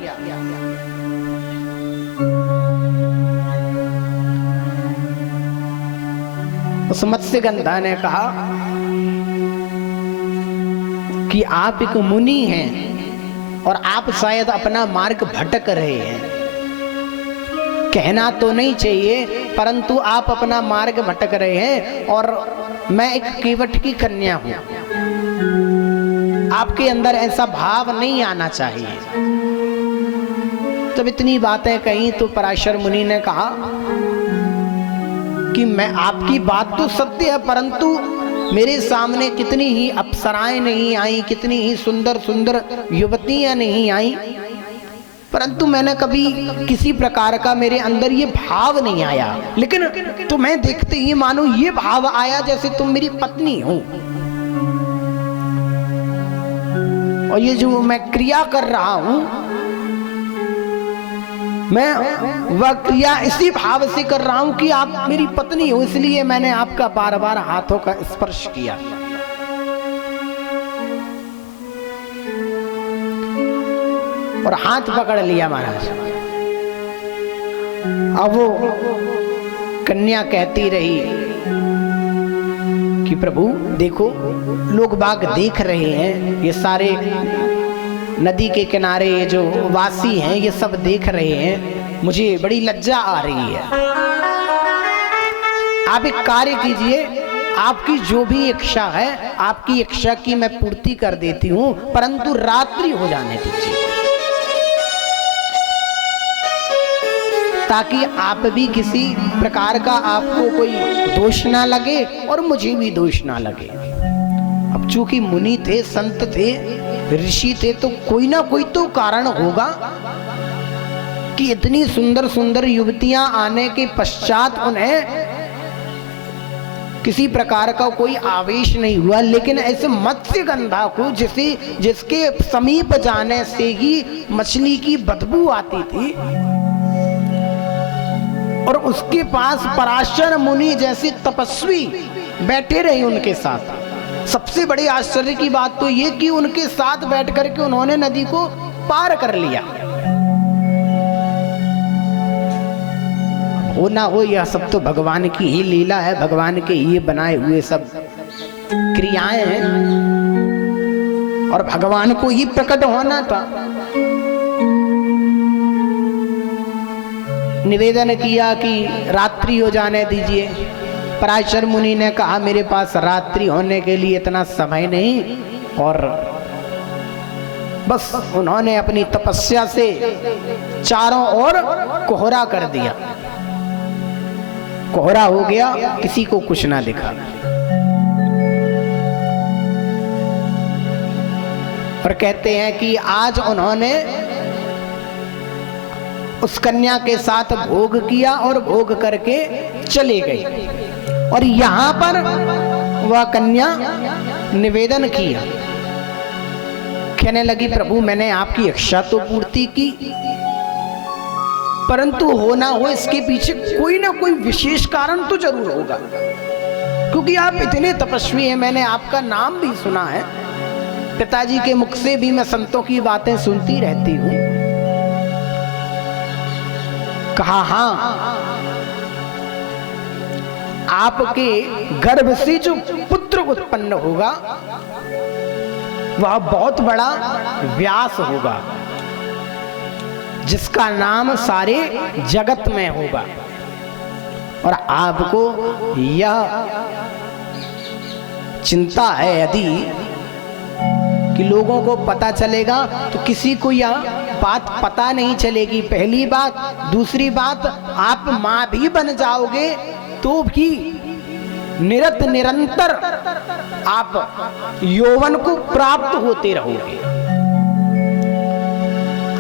उस मत्स्यगंधा ने कहा कि आप एक मुनि हैं और आप शायद अपना मार्ग भटक रहे हैं। कहना तो नहीं चाहिए परंतु आप अपना मार्ग भटक रहे हैं और मैं एक केवट की कन्या हूं। आपके अंदर ऐसा भाव नहीं आना चाहिए। जब इतनी बातें कही तो पराशर मुनि ने कहा कि मैं आपकी बात तो सत्य है, परंतु मेरे सामने कितनी ही अप्सराएं नहीं आई, कितनी ही सुंदर सुंदर युवतियां नहीं आई, परंतु मैंने कभी किसी प्रकार का मेरे अंदर ये भाव नहीं आया। लेकिन तुम्हें देखते ही मानो ये भाव आया जैसे तुम मेरी पत्नी हो, और ये जो मैं क्रिया कर रहा हूं मैं वह क्रिया इसी भाव से कर रहा हूं कि आप मेरी पत्नी हो, इसलिए मैंने आपका बार बार हाथों का स्पर्श किया। और हाथ पकड़ लिया महाराज। अब वो कन्या कहती रही कि प्रभु देखो लोग बाग देख रहे हैं, ये सारे नदी के किनारे ये जो वासी हैं ये सब देख रहे हैं, मुझे बड़ी लज्जा आ रही है। आप एक कार्य कीजिए, आपकी जो भी इच्छा है आपकी इच्छा की मैं पूर्ति कर देती हूं, परंतु रात्रि हो जाने दीजिए ताकि आप भी किसी प्रकार का आपको कोई दोष ना लगे और मुझे भी दोष ना लगे। अब चूंकि मुनि थे, संत थे, ऋषि थे, तो कोई ना कोई तो कारण होगा कि इतनी सुंदर सुंदर युवतियां आने के पश्चात उन्हें किसी प्रकार का कोई आवेश नहीं हुआ। लेकिन ऐसे मत्स्यगंधा को जिसके समीप जाने से ही मछली की बदबू आती थी और उसके पास पराशर मुनि जैसे तपस्वी बैठे रहे उनके साथ। सबसे बड़ी आश्चर्य की बात तो ये कि उनके साथ बैठ करके उन्होंने नदी को पार कर लिया। हो ना हो यह सब तो भगवान की ही लीला है, भगवान के ही बनाए हुए सब क्रियाएं हैं और भगवान को ही प्रकट होना था। निवेदन किया कि रात्रि हो जाने दीजिए। पराशर मुनि ने कहा मेरे पास रात्रि होने के लिए इतना समय नहीं, और बस उन्होंने अपनी तपस्या से चारों ओर कोहरा कर दिया। कोहरा हो गया, किसी को कुछ ना दिखा। और कहते हैं कि आज उन्होंने उस कन्या के साथ भोग किया और भोग करके चले गए। और यहां पर वह कन्या निवेदन किया कहने लगी प्रभु मैंने आपकी इच्छा तो पूर्ति की, परंतु हो ना हो इसके पीछे कोई ना कोई विशेष कारण तो जरूर होगा, क्योंकि आप इतने तपस्वी हैं, मैंने आपका नाम भी सुना है, पिताजी के मुख से भी मैं संतों की बातें सुनती रहती हूं। कहा हाँ, आपके गर्भ से जो पुत्र उत्पन्न होगा वह बहुत बड़ा व्यास होगा, जिसका नाम सारे जगत में होगा। और आपको यह चिंता है यदि कि लोगों को पता चलेगा तो किसी को यह बात पता नहीं चलेगी, पहली बात। दूसरी बात, आप मां भी बन जाओगे तो भी निरंतर आप यौवन को प्राप्त होते रहोगे,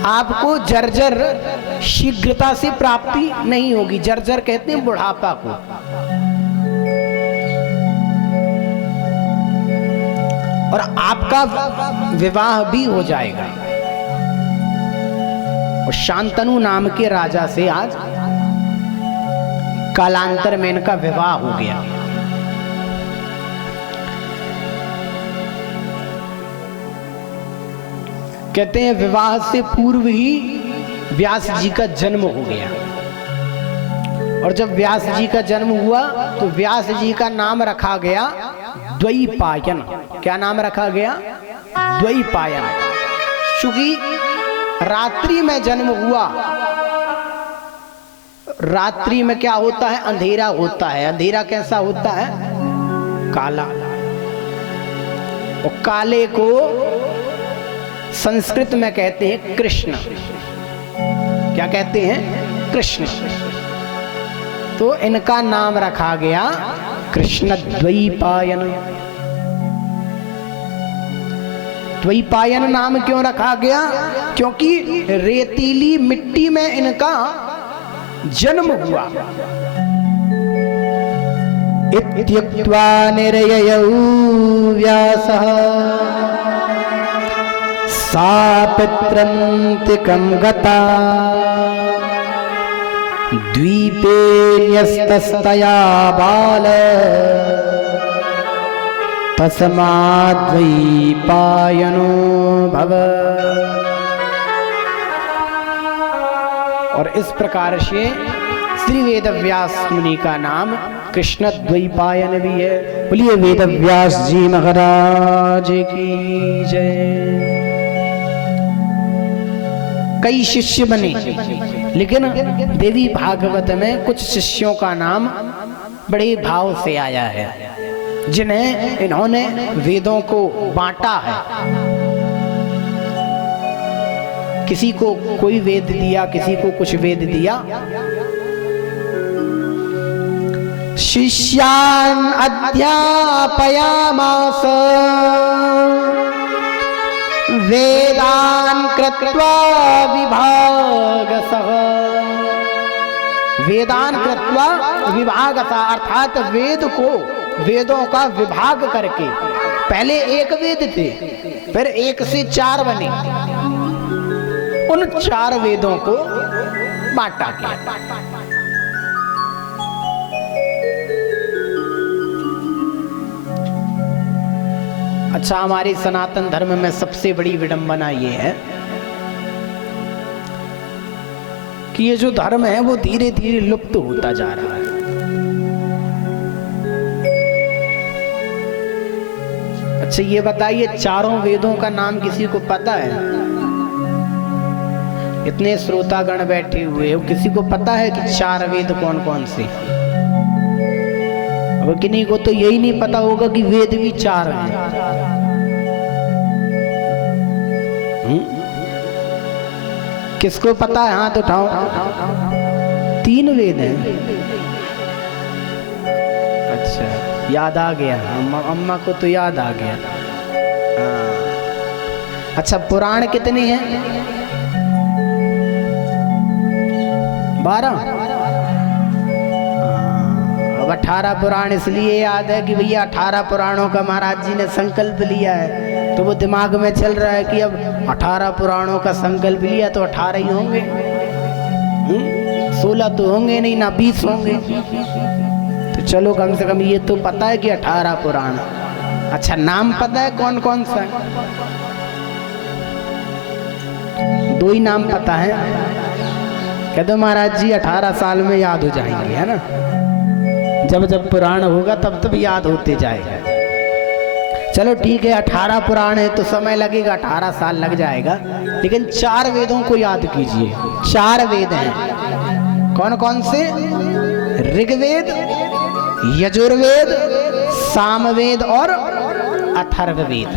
आपको जर्जर शीघ्रता से प्राप्ति नहीं होगी। जर्जर कहते हैं बुढ़ापा को। और आपका विवाह भी हो जाएगा। और शांतनु नाम के राजा से आज कालांतर में इनका विवाह हो गया। कहते हैं विवाह से पूर्व ही व्यास जी का जन्म हो गया। और जब व्यास जी का जन्म हुआ तो व्यास जी का नाम रखा गया द्वैपायन। क्या नाम रखा गया? द्वैपायन। चूंकि रात्रि में जन्म हुआ, रात्रि में क्या होता है? अंधेरा होता है। अंधेरा कैसा होता है? काला। और काले को संस्कृत में कहते हैं कृष्ण। क्या कहते हैं? कृष्ण। तो इनका नाम रखा गया कृष्ण द्वैपायन। द्वैपायन नाम क्यों रखा गया? क्योंकि रेतीली मिट्टी में इनका जन्म हुआ। इत्युक्त्वा निर्ययौ व्यासः सा पित्रन्तिकं गता द्वीपे न्यस्तस्तया बाल तस्माद्वैपायनो भव। और इस प्रकार से श्री वेदव्यास मुनि का नाम कृष्ण द्वैपायन भी है। बोलिए वेदव्यास जी महाराज की जय। कई शिष्य बने, लेकिन देवी भागवत में कुछ शिष्यों का नाम बड़े भाव से आया है, जिन्हें इन्होंने वेदों को बांटा है। किसी को कोई वेद दिया, किसी को कुछ वेद दिया। शिष्यान् अध्यापयामास वेदान् कृत्वा विभागसः। वेदान् कृत्वा विभागसः अर्थात वेद को, वेदों का विभाग करके। पहले एक वेद थे, फिर एक से चार बने। उन चार वेदों को बांटा गया। अच्छा, हमारे सनातन धर्म में सबसे बड़ी विडंबना ये है कि ये जो धर्म है वो धीरे धीरे लुप्त होता जा रहा है। अच्छा ये बताइए, चारों वेदों का नाम किसी को पता है? इतने श्रोतागण बैठे हुए हैं, किसी को पता है कि चार वेद कौन कौन से? अब किन्हीं को तो यही नहीं पता होगा कि वेद भी चार हैं। किसको पता है? हाथ उठाओ। 3 वेद हैं। अच्छा, याद आ गया। अम्मा को तो याद आ गया। अच्छा, पुराण कितने हैं? 12। अब 18 पुराण इसलिए याद है कि भैया 18 पुराणों का महाराज जी ने संकल्प लिया है तो वो दिमाग में चल रहा है कि अब 18 पुराणों का संकल्प लिया तो 18 ही होंगे, 16 तो होंगे नहीं, ना 20 होंगे। तो चलो कम से कम ये तो पता है कि 18 पुराण। अच्छा, नाम पता है कौन कौन सा है? 2 ही नाम पता है। कहते महाराज जी 18 साल में याद हो जाएंगे, है ना। जब जब पुराण होगा तब तब याद होते जाएगा। चलो ठीक है, 18 पुराण है तो समय लगेगा, 18 साल लग जाएगा। लेकिन 4 वेदों को याद कीजिए। 4 वेद हैं। कौन कौन से? ऋग्वेद, यजुर्वेद, सामवेद और अथर्ववेद।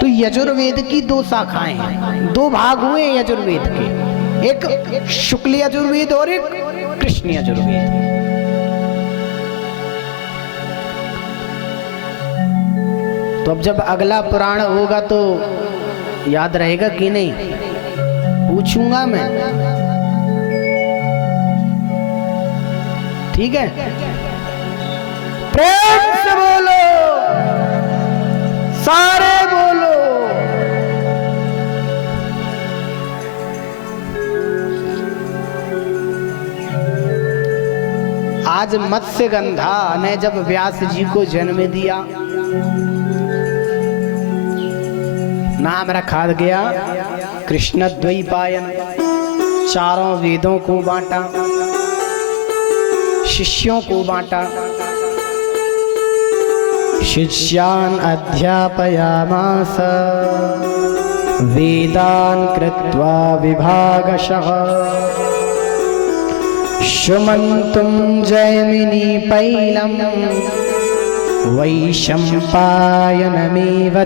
तो यजुर्वेद की 2 शाखाएं हैं, 2 भाग हुए यजुर्वेद के, एक शुक्ल यजुर्वेद और एक कृष्ण यजुर्वेद। तो अब जब अगला पुराण होगा तो याद रहेगा कि नहीं, पूछूंगा मैं, ठीक है। प्रेम से बोलो, सारे बोलो। आज मत्स्यगंधा ने जब व्यास जी को जन्म दिया, नाम रखा गया कृष्ण द्वैपायन। 4 वेदों को बांटा, शिष्यों को बांटा। शिष्यान् अध्यापयामास वेदान् कृत्वा विभागशः। सुमन्तुं जैमिनी पैलम् वैशम्पायनमेव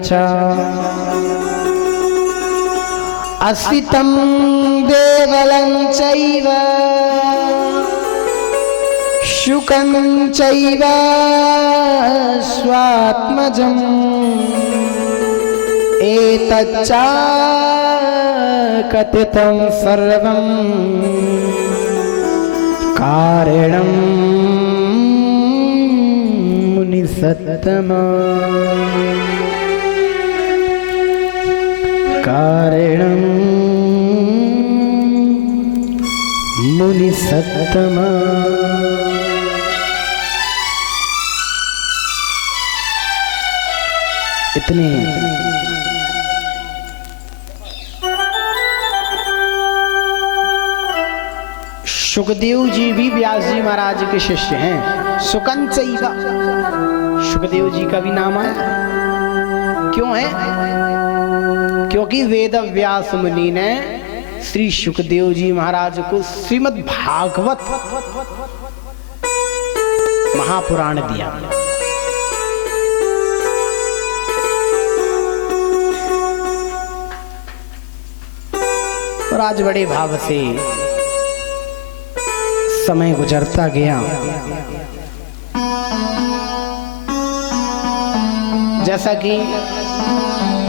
च। असितं देवलं चैव शुकं चैव स्वात्मजम्। एतच्च कथितं सर्वं कारणं मुनिसत्तमा। कारणं मुनिसत्तमा। इतने सुखदेव जी भी व्यास जी महाराज के शिष्य हैं। सुकंचैवा, सुखदेव जी का भी नाम है। क्यों है? क्योंकि वेद व्यास मुनि ने श्री सुखदेव जी महाराज को श्रीमद् भागवत महापुराण दिया। और आज बड़े भाव से समय गुजरता गया। जैसा कि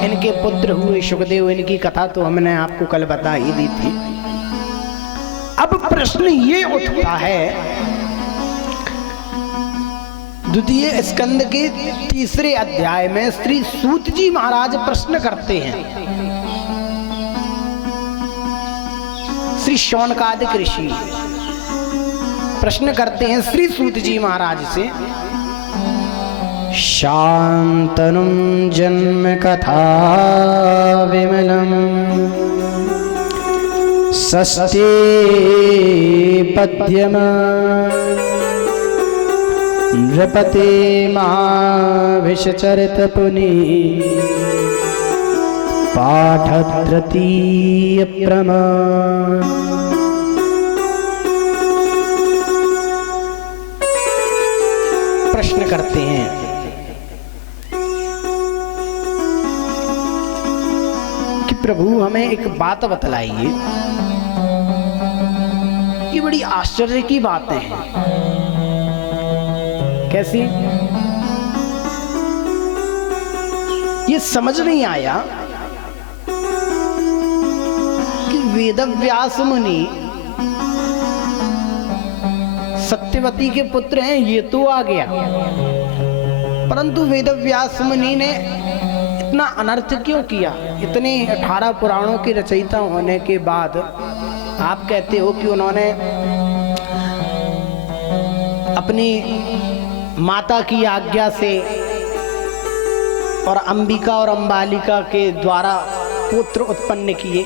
इनके पुत्र हुए सुखदेव, इनकी कथा तो हमने आपको कल बता ही दी थी। अब प्रश्न ये उठता है, द्वितीय स्कंद के 3 अध्याय में श्री सूत जी महाराज प्रश्न करते हैं। श्री शौनकादिक ऋषि प्रश्न करते हैं श्री सूत जी महाराज से। शांतनुं जन्म कथा विमलम् सस्ते पद्यम नृपते महाभिषचरित पुनि पाठ तृतीय प्रमाण। प्रश्न करते हैं, प्रभु हमें एक बात बतलाइए। ये बड़ी आश्चर्य की बातें हैं। कैसी? ये समझ नहीं आया कि वेदव्यास मुनि सत्यवती के पुत्र हैं, ये तो आ गया, परंतु वेदव्यास मुनि ने इतना अनर्थ क्यों किया? इतने 18 पुराणों की रचयिता होने के बाद आप कहते हो कि उन्होंने अपनी माता की आज्ञा से और अंबिका और अंबालिका के द्वारा पुत्र उत्पन्न किए,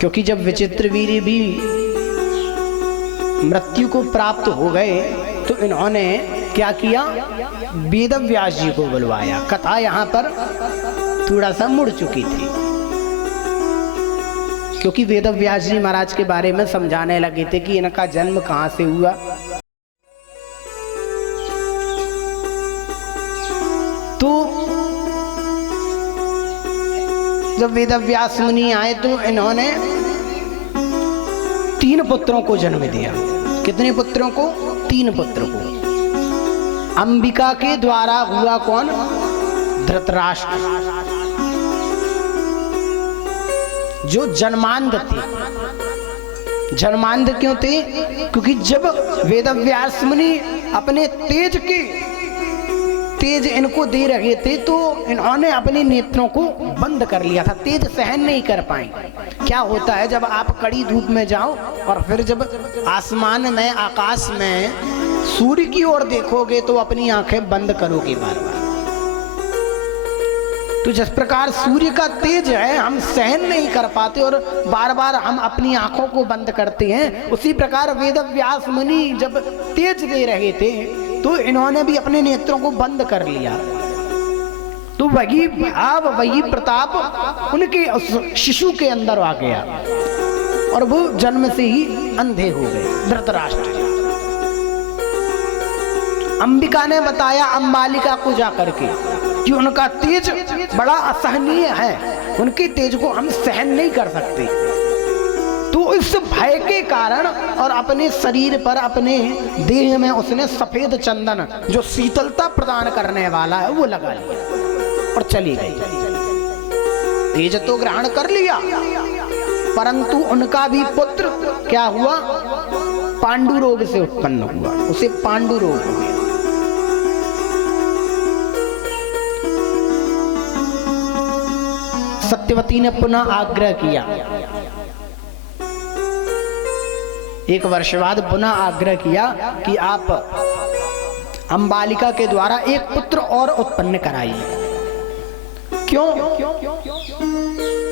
क्योंकि जब विचित्रवीर्य भी मृत्यु को प्राप्त हो गए तो इन्होंने क्या किया? वेदव्यास जी को बुलवाया। कथा यहाँ पर थोड़ा सा मुड़ चुकी थी, क्योंकि वेदव्यास जी महाराज के बारे में समझाने लगे थे कि इनका जन्म कहाँ से हुआ। तो जब वेदव्यास मुनि आए तो इन्होंने 3 पुत्रों को जन्म दिया। कितने पुत्रों को? 3 पुत्र को। अंबिका के द्वारा हुआ कौन? धृतराष्ट्र, जो जन्मांध थे। जन्मांध क्यों थे? क्योंकि जब वेदव्यास मुनि अपने तेज इनको दे रहे थे तो इन्होंने अपने नेत्रों को बंद कर लिया था, तेज सहन नहीं कर पाए। क्या होता है जब आप कड़ी धूप में जाओ और फिर जब आसमान में, आकाश में सूर्य की ओर देखोगे तो अपनी आंखें बंद करोगे बार बार। तो जिस प्रकार सूर्य का तेज है हम सहन नहीं कर पाते और बार बार हम अपनी आंखों को बंद करते हैं, उसी प्रकार वेदव्यास मुनि जब तेज दे रहे थे तो इन्होंने भी अपने नेत्रों को बंद कर लिया। तो वही भाव, वही प्रताप उनके उस शिशु के अंदर आ गया और वो जन्म से ही अंधे हो गए। धृतराष्ट्र। अंबिका ने बताया अंबालिका को जाकर के कि उनका तेज बड़ा असहनीय है, उनके तेज को हम सहन नहीं कर सकते। तो इस भय के कारण और अपने शरीर पर, अपने देह में उसने सफेद चंदन जो शीतलता प्रदान करने वाला है वो लगा लिया और चली गई। तेज तो ग्रहण कर लिया, परंतु उनका भी पुत्र क्या हुआ? पांडु रोग से उत्पन्न हुआ, उसे पांडु रोग हो गया। सत्यवती ने पुनः आग्रह किया, एक वर्ष बाद पुनः आग्रह किया कि आप अंबालिका के द्वारा एक पुत्र और उत्पन्न कराइए। क्यों?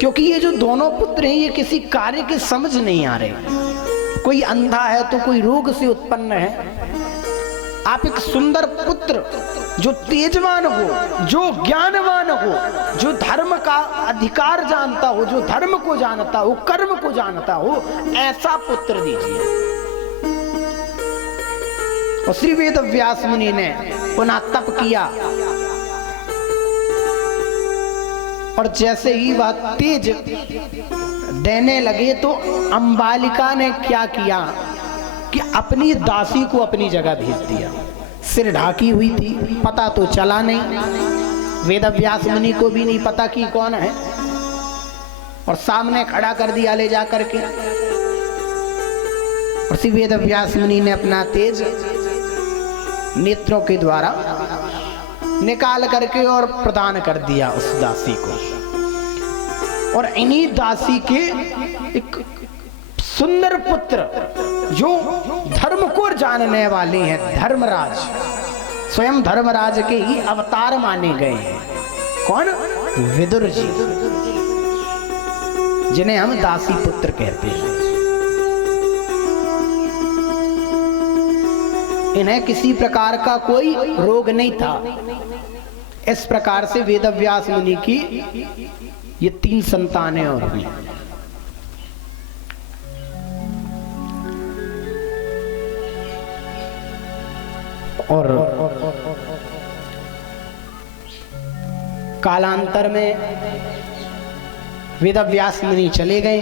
क्योंकि ये जो दोनों पुत्र हैं ये किसी कार्य के समझ नहीं आ रहे। कोई अंधा है तो कोई रोग से उत्पन्न है। आप एक सुंदर पुत्र जो तेजवान हो, जो ज्ञानवान हो, जो धर्म का अधिकार जानता हो, जो धर्म को जानता हो, कर्म को जानता हो, ऐसा पुत्र दीजिए। और श्री वेदव्यास मुनि ने पुनः तप किया और जैसे ही वह तेज देने लगे तो अंबालिका ने क्या किया कि अपनी दासी को अपनी जगह भेज दिया। सिर ढाकी हुई थी, पता तो चला नहीं, वेदव्यास मुनि को भी नहीं पता कि कौन है, और सामने खड़ा कर दिया ले जा करके। और श्री वेदव्यास मुनि ने अपना तेज नेत्रों के द्वारा निकाल करके और प्रदान कर दिया उस दासी को। और इन्हीं दासी के एक सुंदर पुत्र जो धर्म को जानने वाले हैं, धर्मराज, स्वयं धर्मराज के ही अवतार माने गए हैं। कौन? विदुर जी, जिन्हें हम दासी पुत्र कहते हैं। इन्हें किसी प्रकार का कोई रोग नहीं था। इस प्रकार से वेदव्यास मुनि की ये 3 संतानें और हुई। और कालांतर में वेदव्यास मुनि चले गए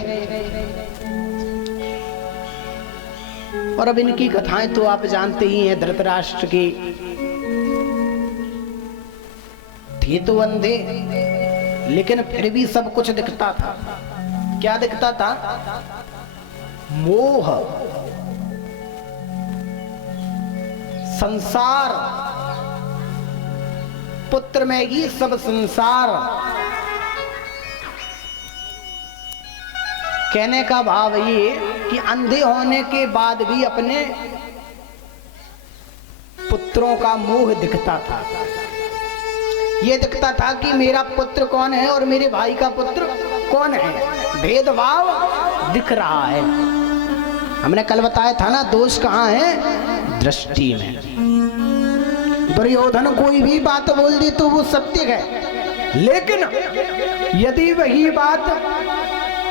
और अब इनकी कथाएं तो आप जानते ही हैं। धृतराष्ट्र की थे तो अंधे, लेकिन फिर भी सब कुछ दिखता था। क्या दिखता था? मोह, संसार, पुत्र में ही सब संसार। कहने का भाव ये कि अंधे होने के बाद भी अपने पुत्रों का मोह दिखता था। ये दिखता था कि मेरा पुत्र कौन है और मेरे भाई का पुत्र कौन है, भेदभाव दिख रहा है। हमने कल बताया था ना, दोष कहाँ है? दृष्टि में। दुर्योधन कोई भी बात बोल दी तो वो सत्य है, लेकिन यदि वही बात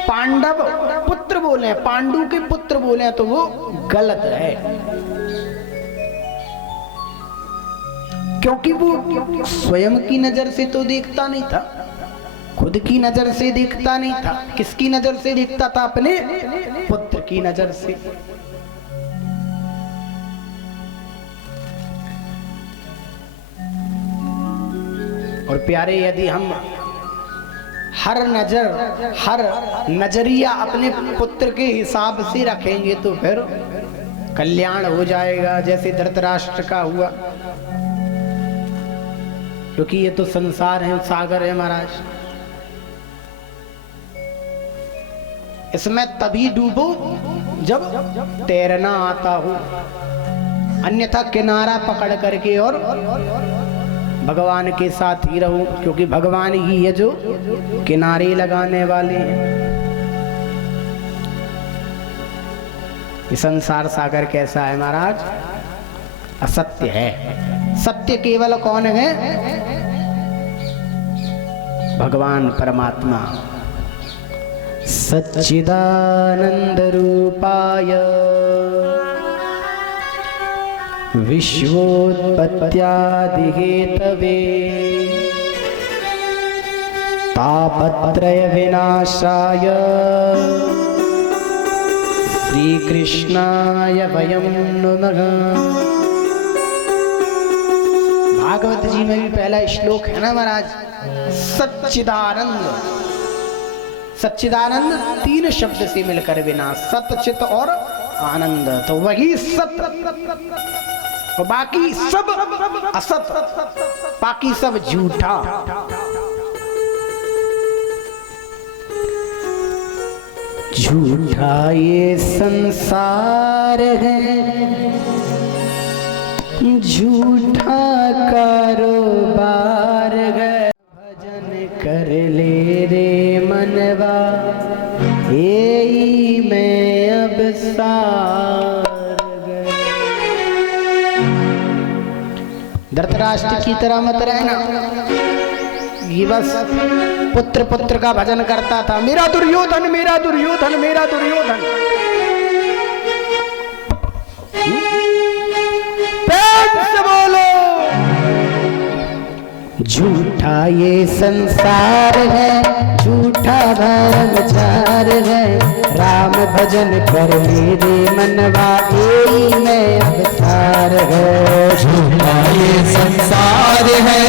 पांडव पुत्र बोले, पांडु के पुत्र बोले, तो वो गलत है, क्योंकि वो स्वयं की नजर से तो देखता नहीं था, खुद की नजर से देखता नहीं था। किसकी नजर से देखता था? अपने पुत्र की नजर से। और प्यारे, यदि हम हर नजरिया अपने पुत्र के हिसाब से रखेंगे तो फिर कल्याण हो जाएगा, जैसे धृतराष्ट्र का हुआ। क्योंकि ये तो संसार है, सागर है महाराज, इसमें तभी डूबो जब तैरना आता हो, अन्यथा किनारा पकड़ करके और भगवान के साथ ही रहो, क्योंकि भगवान ही है जो किनारे लगाने वाले हैं। ये संसार सागर कैसा है महाराज? असत्य है। सत्य केवल कौन है? भगवान परमात्मा। सच्चिदानंद रूपाय विश्वोत्पत्त्यादि हेतवे तापत्रय विनाशाय श्री कृष्णाय वयं नमः। भागवत जी में भी पहला श्लोक है ना महाराज, सच्चिदानंद। सच्चिदानंद तीन शब्द से मिलकर बिना, सत चित और आनंद, तो वही सत, और बाकी सब असत, बाकी सब झूठा। झूठा ये संसार है, झूठा कारोबार है। भजन कर ले रे मनवा, यही मैं अब सार गए। धृतराष्ट्र की तरह मत रहना, ये बस पुत्र पुत्र का भजन करता था, मेरा दुर्योधन, मेरा दुर्योधन, मेरा दुर्योधन। झूठा ये संसार है, झूठा भ्रमचार है। राम भजन कर मेरे मनवा, यही मैं अवतार है। झूठा ये संसार है,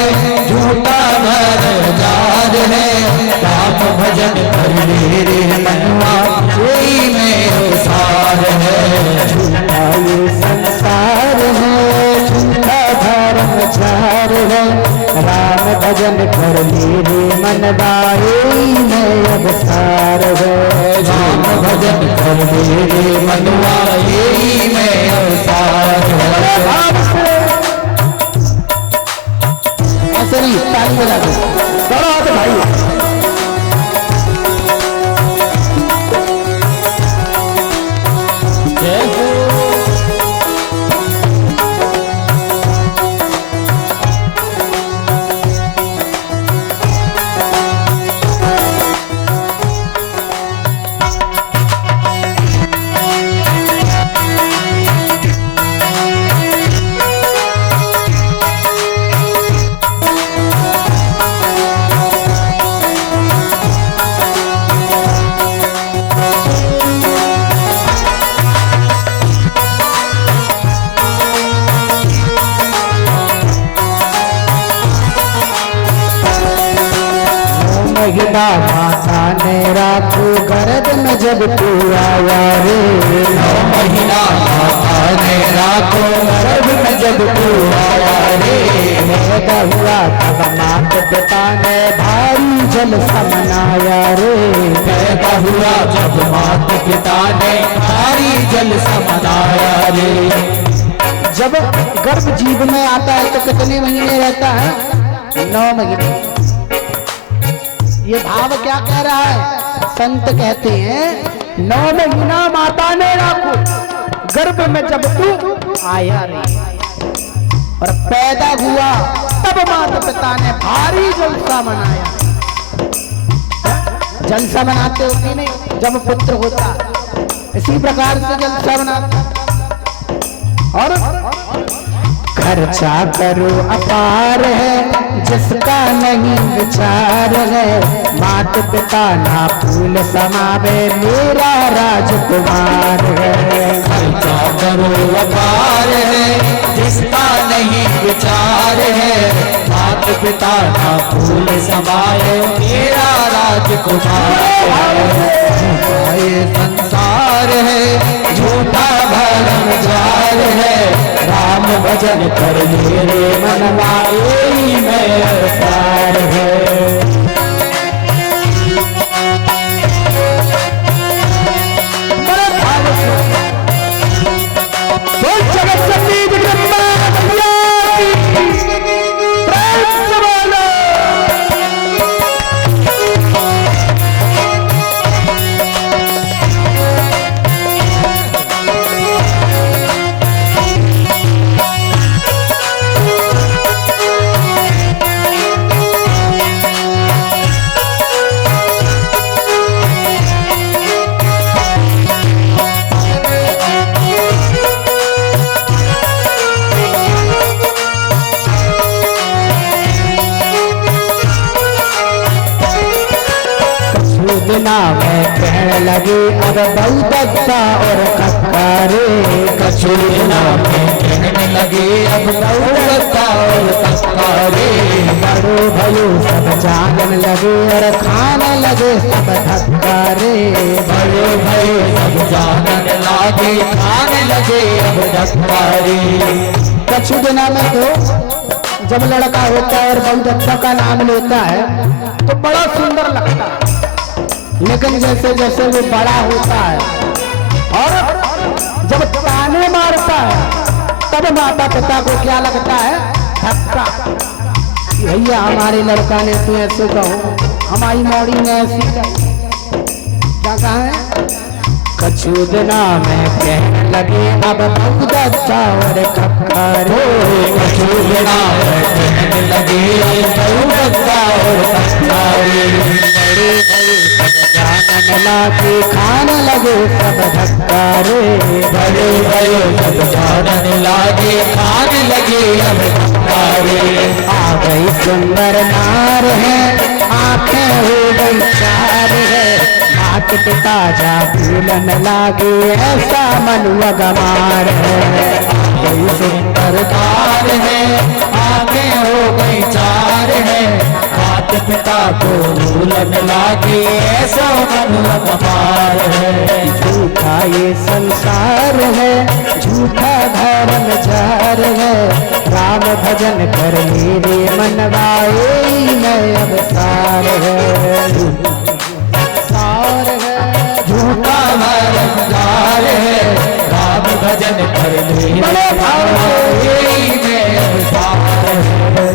झूठा भ्रमचार है। राम भजन कर मेरे मनवा, यही मैं अवतार है। झूठा ये संसार है, झूठा भ्रमचार है। राम भजन कर मेरे मनवा, यही मैं अवतार है। राम भजन कर मेरे मनवा, यही मैं अवतार है। ऐसे नहीं, ताली बजा दो, बड़ा हाथ भाई। महीना माता ने राखो गर्भ में जब तू आया रे। 9 महीना माता ने राखो गर्भ में जब तू आया रे। पैदा हुआ तब माता पिता ने भारी जलसा मनाया रे। पैदा हुआ जब माता पिता ने भारी जलसा मनाया रे। जब गर्भ जीव में आता है तो कितने महीने रहता है? 9 महीने। ये भाव क्या कह रहा है? संत कहते हैं 9 महीना माता ने राखो गर्भ में जब तू आया रे। और पैदा हुआ तब माता पिता ने भारी जलसा मनाया। जलसा मनाते हो कि नहीं जब पुत्र होता? इसी प्रकार से जलसा मनाते। और खर्चा करो अपार है जिसका नहीं विचार है। माता पिता ना फूल समावे मेरा राजकुमार है। खर्चा करो अपार है जिसका नहीं विचार है। माता पिता ना फूल समाए मेरा राजकुमार है। ये संसार है झूठा भरम जार है। राम भजन कर मेरे मनवा यही मैं अवतार है। बिना मैं कहने लगे अब बहुत अच्छा और कक्कारे। कछु बिना मैं कहने लगे अब बहुत अच्छा और कक्कारे। बड़ो भयो सब जानने लगे और खाने लगे सब धक्कारे। बड़े भये सब जानने लगे खाने लगे अब धक्कारे। कछु दिना में तो जब लड़का होता है और बहुत अच्छा का नाम लेता है तो बड़ा सुंदर लगता है। लेकिन जैसे जैसे वो बड़ा होता है और जब ताने मारता है तब माता पिता को क्या लगता है? धक्का। भैया हमारे लड़का ने तो ऐसे कहो, हमारी मौड़ी ने ऐसी क्या कहा है? कछु दिना में कहने लगे अब बहुत अच्छा और कक्कारे। कछु बिना मैं कहने लगे बहुत अच्छा और कक्कारे। बड़े भये सब जानने लगे खाने लगे सब धक्कारे। बड़े भये सब जानने लगे खाने लगे अब धक्कारे। आ गई सुंदर नार है आंखें हो गई चार है। माता पिता जा भूलन लागे ऐसा मनुआ गमार है। कोई सुंदर कार है आंखें हो गई चार है। माता पिता को भूलन लागे ऐसा मनुआ गमार है। झूठा ये संसार है झूठा धर्म जार है। राम भजन कर मेरे मनवाए मैं अवतार है। झूठा भरमदार है राम भजन कर मेरे मनवाए मैं अवतार है।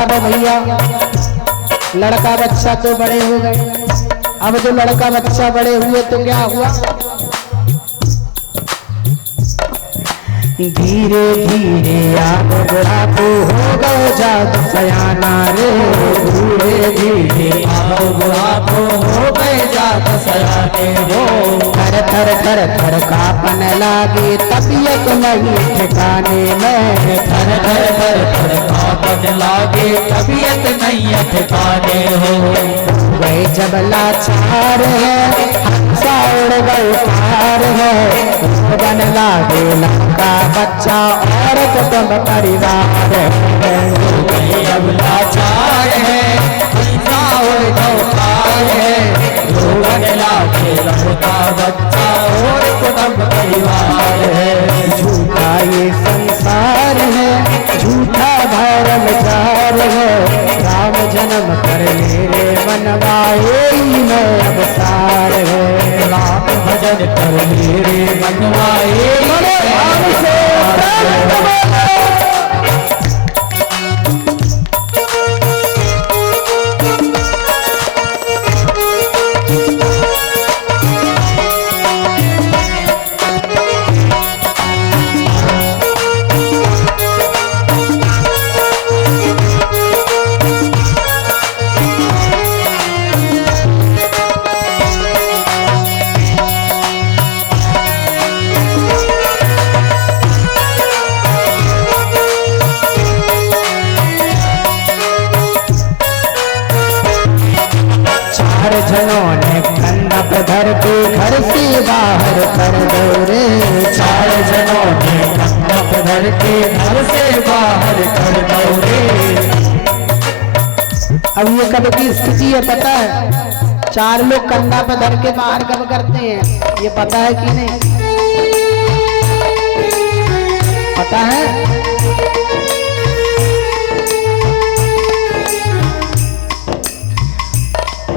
अब भैया लड़का बच्चा तो बड़े हो गए। अब जो लड़का बच्चा बड़े हुए तो क्या हुआ? धीरे धीरे आप बुढ़ापो हो गए जात सयाना रे, बूढ़े भी आओ बुढ़ापो हो गए जात सयाने हो। थर थर थर थर कापन लागे तबीयत नहीं ठिकाने में, थर थर थर थर कांपन लागे तबीयत नहीं है ठिकाने हो। वही जब लाचार है हंसा उड़ गए पार है, बन लागे लड़का बच्चा और कुटुंब परिवार है। अब लाचार है हंसा उड़ गए पार है, रोवन लागे लड़का बच्चा और कुटुंब परिवार है। झूठा ये संसार है, झूठा धर्म जार है, राम जन्म कर मेरे मनवाए में अवसार है। राम भजन कर मेरे मनवाए चार जनों ने कंधा पे धर के घर से बाहर कर दो रे, चार जनों ने कंधा पे धर के घर से बाहर कर दो रे। अब ये कब की स्थिति है पता है? चार लोग कंधा पे धर के बाहर कब करते हैं ये पता है कि नहीं? पता है?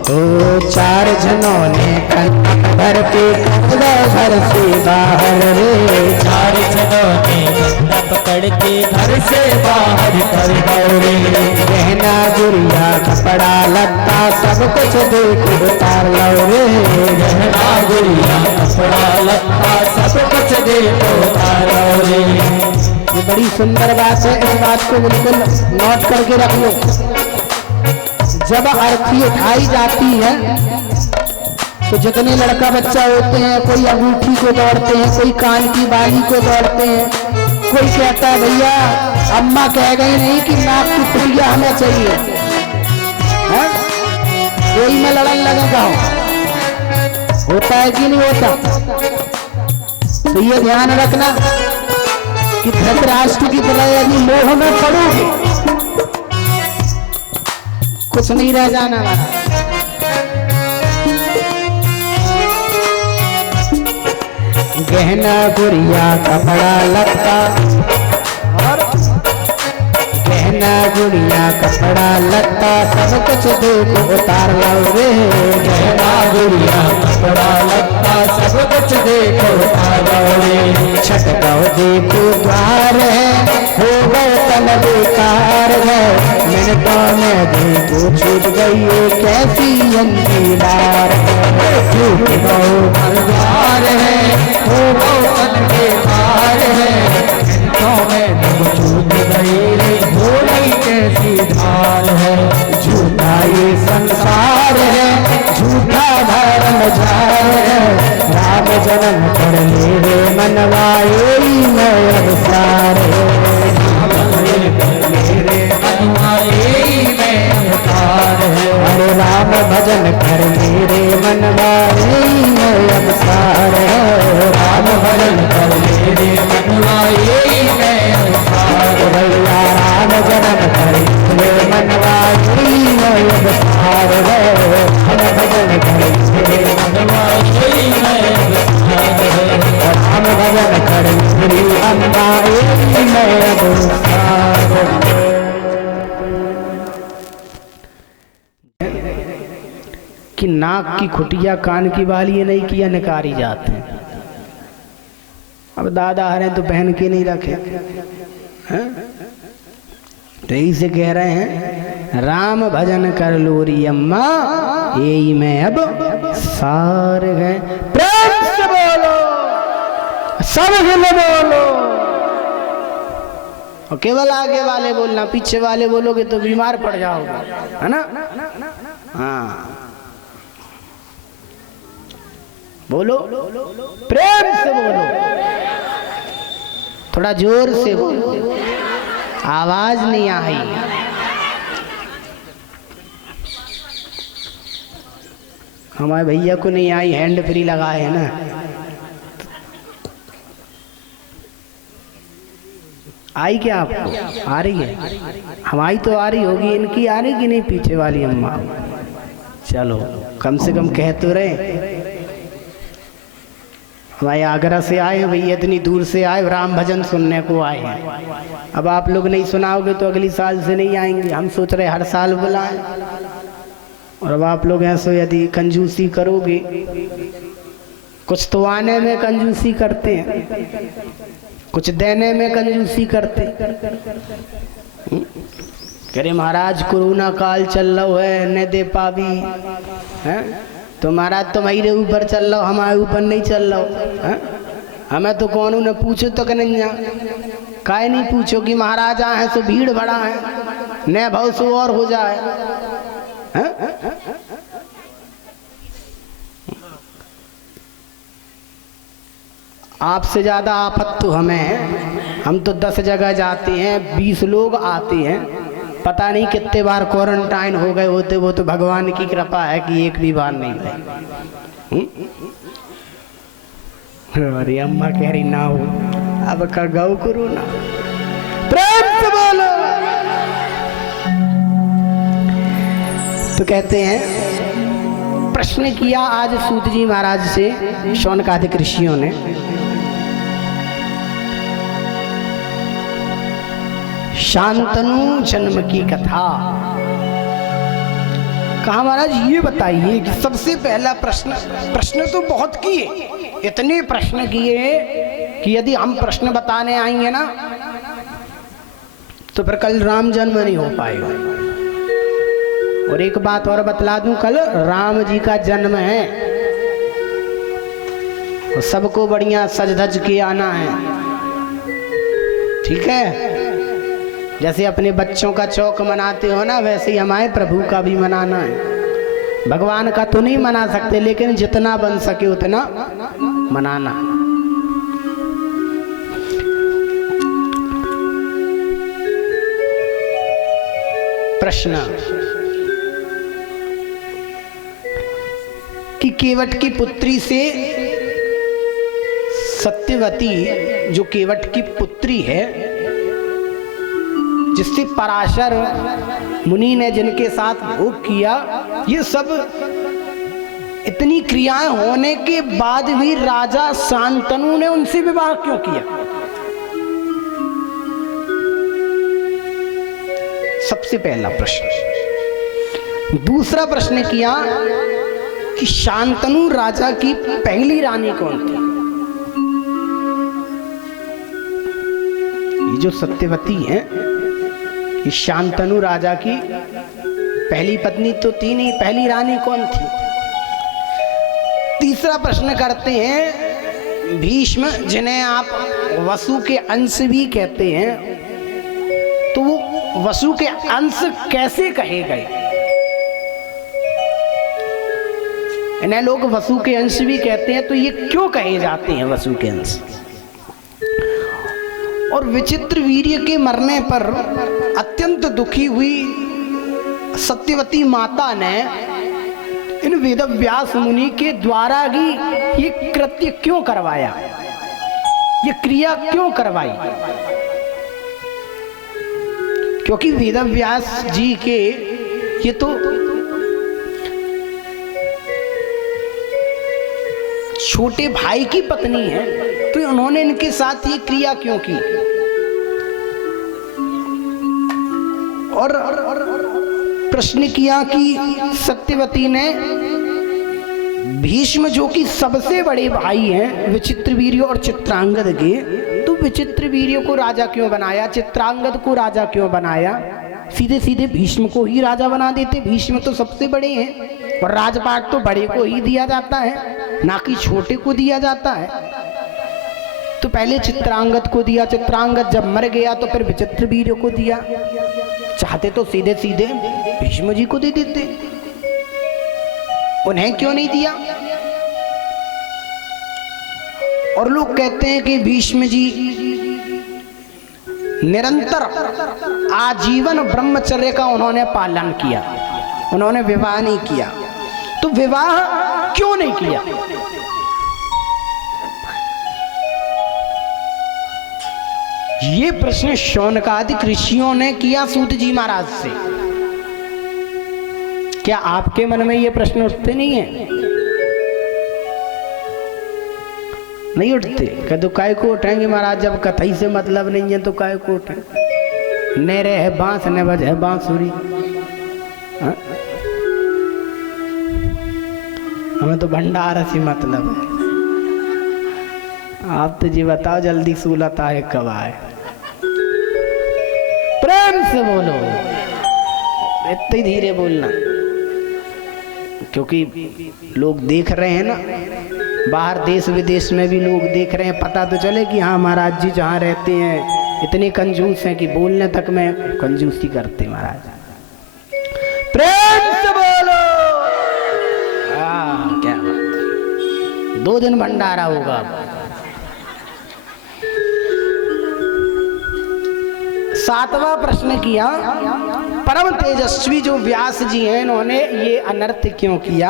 ओ चार जनों ने कंधा भर के कपड़ा घर से बाहर रे, चार जनों ने कंधा पकड़ के घर से बाहर कर दो रे। गहना गुड़िया कपड़ा लत्ता सब कुछ देख उतार लो रे, गहना गुड़िया कपड़ा लत्ता सब कुछ देखो तारो रे। ये बड़ी सुंदर बात है, इस बात को बिल्कुल नोट करके रख लो। जब अर्थी उठाई जाती है तो जितने लड़का बच्चा होते हैं, कोई अंगूठी को दौड़ते हैं, कोई कान की बाली को दौड़ते हैं, कोई कहता है भैया अम्मा कह गई नहीं कि नाक की फुलिया हमें चाहिए, है? यही में लड़न लगेगा। होता है कि नहीं होता? तो ये ध्यान रखना कि धृतराष्ट्र की तरह यदि मोह में पड़ोगे कुछ नहीं रह जाना वाला। गहना गुड़िया कपड़ा लत्ता, और गहना गुड़िया कपड़ा लत्ता सब कुछ देखो उतार लो रे, गहना गुड़िया कपड़ा लत्ता सब कुछ देखो तारो रे। छटकाओ देखो द्वार है, हो गए तन बेकार है, मिनटों में देखो छूट गई ये कैसी अंधीरार है। छूट गओ मरदार है, हो गओ तन बेकार है, मिनटों में तुम छूट गई रे, भोली कैसी धार है। झूठा ये संसार है, झूठा धर्म जार है, राम जन्म कर मेरे मनवाए में अवसार है। मेरे मनवाए में अवतार है। अरे राम भजन कर मेरे मनवाए में अवसार है, राम भजन कर मेरे मनवाए में अवतार है। भैया राम जन्म कर मेरे मनवाए में अवसार है, राम भजन कर मेरे मनवाए में अवतार है। राम भजन कर मेरी मनवाए में अवसार है। कि नाक की खुटिया कान की बाली ये नहीं किया निकारी जाते हैं। अब दादा हरे तो पहन के नहीं रखे हैं? तो यही से कह रहे हैं राम भजन कर लोरी अम्मा यही में अब सार गए। प्रेम से बोलो, सब हिल बोलो। और केवल आगे वाले बोलना, पीछे वाले बोलोगे तो बीमार पड़ जाओगे, है ना। हाँ बोलो, प्रेम से बोलो, थोड़ा जोर से बोलो, आवाज नहीं आई। हमारे भैया को नहीं आई, हैंड फ्री लगाए है ना। आई क्या आपको? आ रही है? हमारी तो आ रही होगी, इनकी आ रही कि नहीं पीछे वाली अम्मा? चलो कम से कम कह तो रहे। भाई आगरा से आए हैं भैया, इतनी दूर से आए, राम भजन सुनने को आए हैं। अब आप लोग नहीं सुनाओगे तो अगली साल से नहीं आएंगे। हम सोच रहे हर साल बुलाएं, और अब आप लोग ऐसे यदि कंजूसी करोगे, कुछ तो आने में कंजूसी करते हैं, कुछ देने में कंजूसी करते। अरे महाराज कोरोना काल चल रहा है, न दे पावी है तो महाराज तुम्हारे ऊपर चल रहा, हमारे ऊपर नहीं चल रहा। हमें तो कौन न पूछो तो कन्हैया, काहे नहीं पूछो कि महाराज आए सो भीड़ भरा है, न भाव सो और हो जाए। आपसे ज्यादा आफत तो हमें है। हम तो 10 जगह जाते हैं, 20 लोग आते हैं, पता नहीं कितने बार क्वारंटाइन हो गए होते। वो तो भगवान की कृपा है कि एक भी बार नहीं हुई। अरे अम्मा कह रही ना हो, अब कर गौ करो ना, प्रेम से बोलो। तो कहते हैं, प्रश्न किया आज सूत जी महाराज से शौनकादिक ऋषियों ने, शांतनु जन्म की कथा। कहा महाराज ये बताइए कि सबसे पहला प्रश्न तो बहुत किए, इतने प्रश्न किए कि यदि हम प्रश्न बताने आएंगे ना तो फिर कल राम जन्म नहीं हो पाएगा। और एक बात और बतला दूं, कल राम जी का जन्म है और सबको बढ़िया सज धज के आना है, ठीक है। जैसे अपने बच्चों का चौक मनाते हो ना, वैसे ही हमारे प्रभु का भी मनाना है। भगवान का तो नहीं मना सकते, लेकिन जितना बन सके उतना मनाना। प्रश्न कि केवट की पुत्री से सत्यवती, जो केवट की पुत्री है, जिससे पराशर मुनि ने जिनके साथ भोग किया, ये सब इतनी क्रियाएं होने के बाद भी राजा शांतनु ने उनसे विवाह क्यों किया? सबसे पहला प्रश्न। दूसरा प्रश्न किया कि शांतनु राजा की पहली रानी कौन थी? ये जो सत्यवती है, ये शांतनु राजा की पहली पत्नी तो थी नहीं, पहली रानी कौन थी? तीसरा प्रश्न करते हैं, भीष्म जिन्हें आप वसु के अंश भी कहते हैं, तो वो वसु के अंश कैसे कहे गए? इन्हें लोग वसु के अंश भी कहते हैं, तो ये क्यों कहे जाते हैं वसु के अंश? और विचित्र वीर्य के मरने पर अत्यंत दुखी हुई सत्यवती माता ने इन वेदव्यास मुनि के द्वारा ही ये कृत्य क्यों करवाया, ये क्रिया क्यों करवाई? क्योंकि वेदव्यास जी के ये तो छोटे भाई की पत्नी है, तो उन्होंने इनके साथ ये क्रिया क्यों की? और प्रश्न किया कि सत्यवती ने भीष्म, जो कि सबसे बड़े भाई हैं विचित्रवीर्य और चित्रांगद के, तो विचित्रवीर्य को राजा क्यों बनाया, चित्रांगद को राजा क्यों बनाया? सीधे सीधे भीष्म को ही राजा बना देते। भीष्म तो सबसे बड़े हैं और राजपाट तो बड़े को ही दिया जाता है, ना कि छोटे को दिया जाता है। तो पहले चित्रांगद को दिया, चित्रांगद जब मर गया तो फिर विचित्र वीर्य को दिया। चाहते तो सीधे सीधे भीष्म जी को दे देते, उन्हें क्यों नहीं दिया? और लोग कहते हैं कि भीष्म जी निरंतर आजीवन ब्रह्मचर्य का उन्होंने पालन किया, उन्होंने विवाह नहीं किया। तो विवाह क्यों नहीं किया? ये प्रश्न शौनकादिक ऋषियों ने किया सूत जी महाराज से। क्या आपके मन में ये प्रश्न उठते नहीं है? नहीं उठते? क्या तो काय को उठेंगे महाराज, जब कथई से मतलब नहीं है तो काय को उठे? नेरे है बांस ने बज है बांसुरी। हमें तो भंडार से मतलब है। आप तो जी बताओ जल्दी सूलत आए कब आए? प्रेम से बोलो, इतनी धीरे बोलना, क्योंकि लोग देख रहे हैं ना, बाहर देश विदेश में भी लोग देख रहे हैं। पता तो चले कि हाँ महाराज जी जहाँ रहते हैं इतने कंजूस हैं कि बोलने तक में कंजूसी करते महाराज। प्रेम से बोलो। क्या बात, 2 दिन भंडारा होगा। सातवां प्रश्न किया, परम तेजस्वी जो व्यास जी हैं इन्होंने ये अनर्थ क्यों किया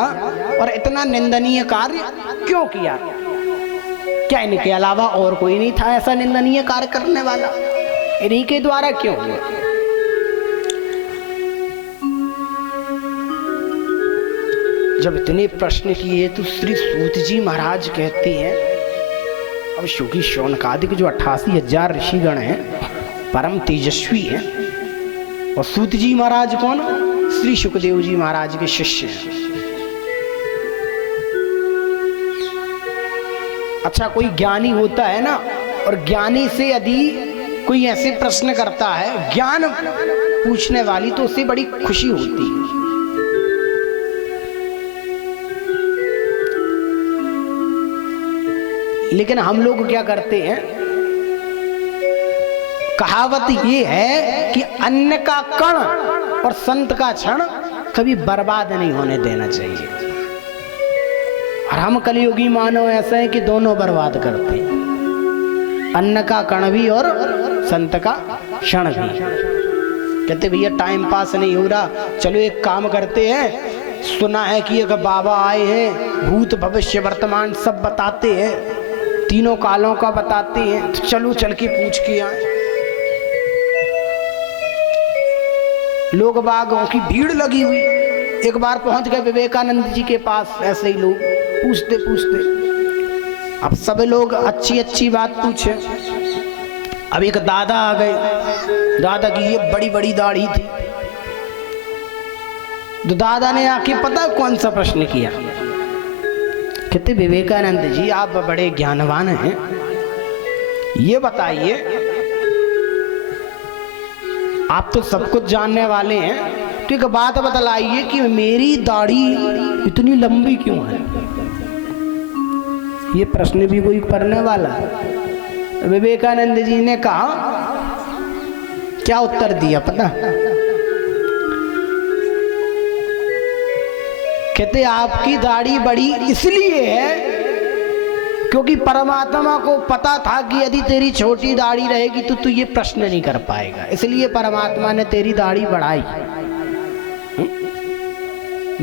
और इतना निंदनीय कार्य क्यों किया? क्या इनके अलावा और कोई नहीं था ऐसा निंदनीय कार्य करने वाला? इन्हीं के द्वारा क्यों हुआ? जब इतने प्रश्न किए तो श्री सूत जी महाराज कहते हैं, अब शोकी शौनकादिक जो 88,000 ऋषिगण हैं परम तेजस्वी हैं, और सूत जी महाराज कौन? श्री सुखदेव जी महाराज के शिष्य हैं। अच्छा, कोई ज्ञानी होता है ना, और ज्ञानी से यदि कोई ऐसे प्रश्न करता है ज्ञान पूछने वाली, तो उससे बड़ी खुशी होती है। लेकिन हम लोग क्या करते हैं, कहावत ये है कि अन्न का कण और संत का क्षण कभी बर्बाद नहीं होने देना चाहिए। और हम कलियुगी मानव ऐसे हैं कि दोनों बर्बाद करते हैं, अन्न का कण भी और संत का क्षण भी। कहते भैया टाइम पास नहीं हो रहा, चलो एक काम करते हैं, सुना है कि एक बाबा आए हैं, भूत भविष्य वर्तमान सब बताते हैं, तीनों कालों का बताते हैं, तो चलो चल के पूछ के आए। लोग बागों की भीड़ लगी हुई, एक बार पहुंच गए विवेकानंद जी के पास, ऐसे ही लोग पूछते पूछते, अब सब लोग अच्छी अच्छी बात पूछे। अब एक दादा आ गए, दादा की ये बड़ी बड़ी दाढ़ी थी, तो दादा ने आके पता कौन सा प्रश्न किया? कहते विवेकानंद जी आप बड़े ज्ञानवान हैं, ये बताइए, आप तो सब कुछ जानने वाले हैं, तो एक बात बतलाइए कि मेरी दाढ़ी इतनी लंबी क्यों है? ये प्रश्न भी कोई करने वाला है। विवेकानंद जी ने कहा, क्या उत्तर दिया पता? कहते आपकी दाढ़ी बड़ी इसलिए है क्योंकि परमात्मा को पता था कि यदि तेरी छोटी दाढ़ी रहेगी तो तू ये प्रश्न नहीं कर पाएगा, इसलिए परमात्मा ने तेरी दाढ़ी बढ़ाई।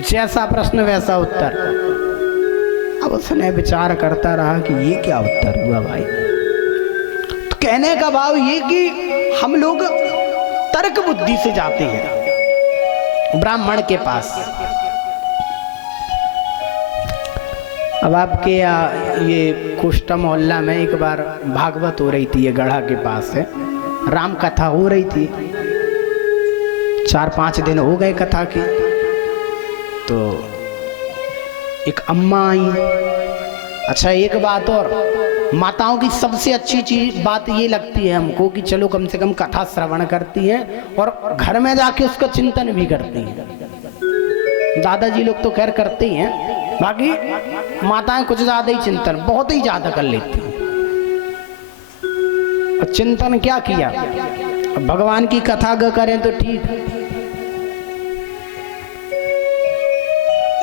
जैसा प्रश्न वैसा उत्तर। अब उसने विचार करता रहा कि ये क्या उत्तर हुआ भाई। तो कहने का भाव ये कि हम लोग तर्क बुद्धि से जाते हैं ब्राह्मण के पास। अब आपके ये कोष्टा मोहल्ला में एक बार भागवत हो रही थी, ये गढ़ा के पास है, राम कथा हो रही थी, 4-5 दिन हो गए कथा की। तो एक अम्मा आई। अच्छा एक बात और, माताओं की सबसे अच्छी चीज बात ये लगती है हमको कि चलो कम से कम कथा श्रवण करती हैं और घर में जाके उसका चिंतन भी करती हैं। दादाजी लोग तो खैर करते ही हैं, बाकी माताएं कुछ ज्यादा ही चिंतन बहुत ही ज्यादा कर लेती हैं। और चिंतन क्या किया, अब भगवान की कथा करें तो ठीक।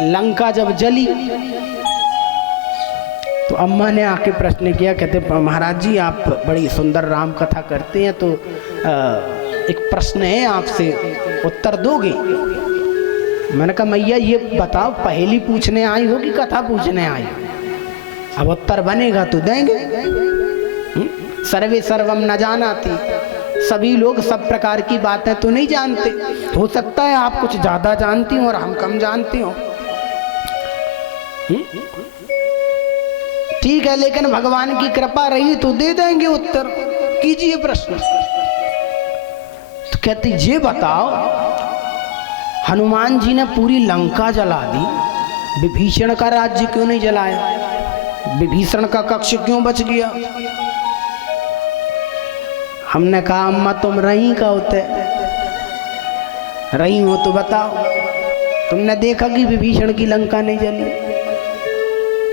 लंका जब जली तो अम्मा ने आके प्रश्न किया, कहते महाराज जी आप बड़ी सुंदर राम कथा करते हैं, तो एक प्रश्न है आपसे, उत्तर दोगे? मैंने कहा मैया ये बताओ, पहेली पूछने आई हो कि कथा पूछने आई हो? अब उत्तर बनेगा तो देंगे। सर्वे सर्वम न जानाति, सभी लोग सब प्रकार की बातें तो नहीं जानते, हो सकता है आप कुछ ज्यादा जानती हो और हम कम जानते हो। ठीक है, लेकिन भगवान की कृपा रही तो दे देंगे उत्तर, कीजिए प्रश्न। तो कहते ये बताओ, हनुमान जी ने पूरी लंका जला दी, विभीषण का राज्य क्यों नहीं जलाया? विभीषण का कक्ष क्यों बच गया? हमने कहा अम्मा तुम रही का होते, रही हो तो बताओ, तुमने देखा कि विभीषण की लंका नहीं जली?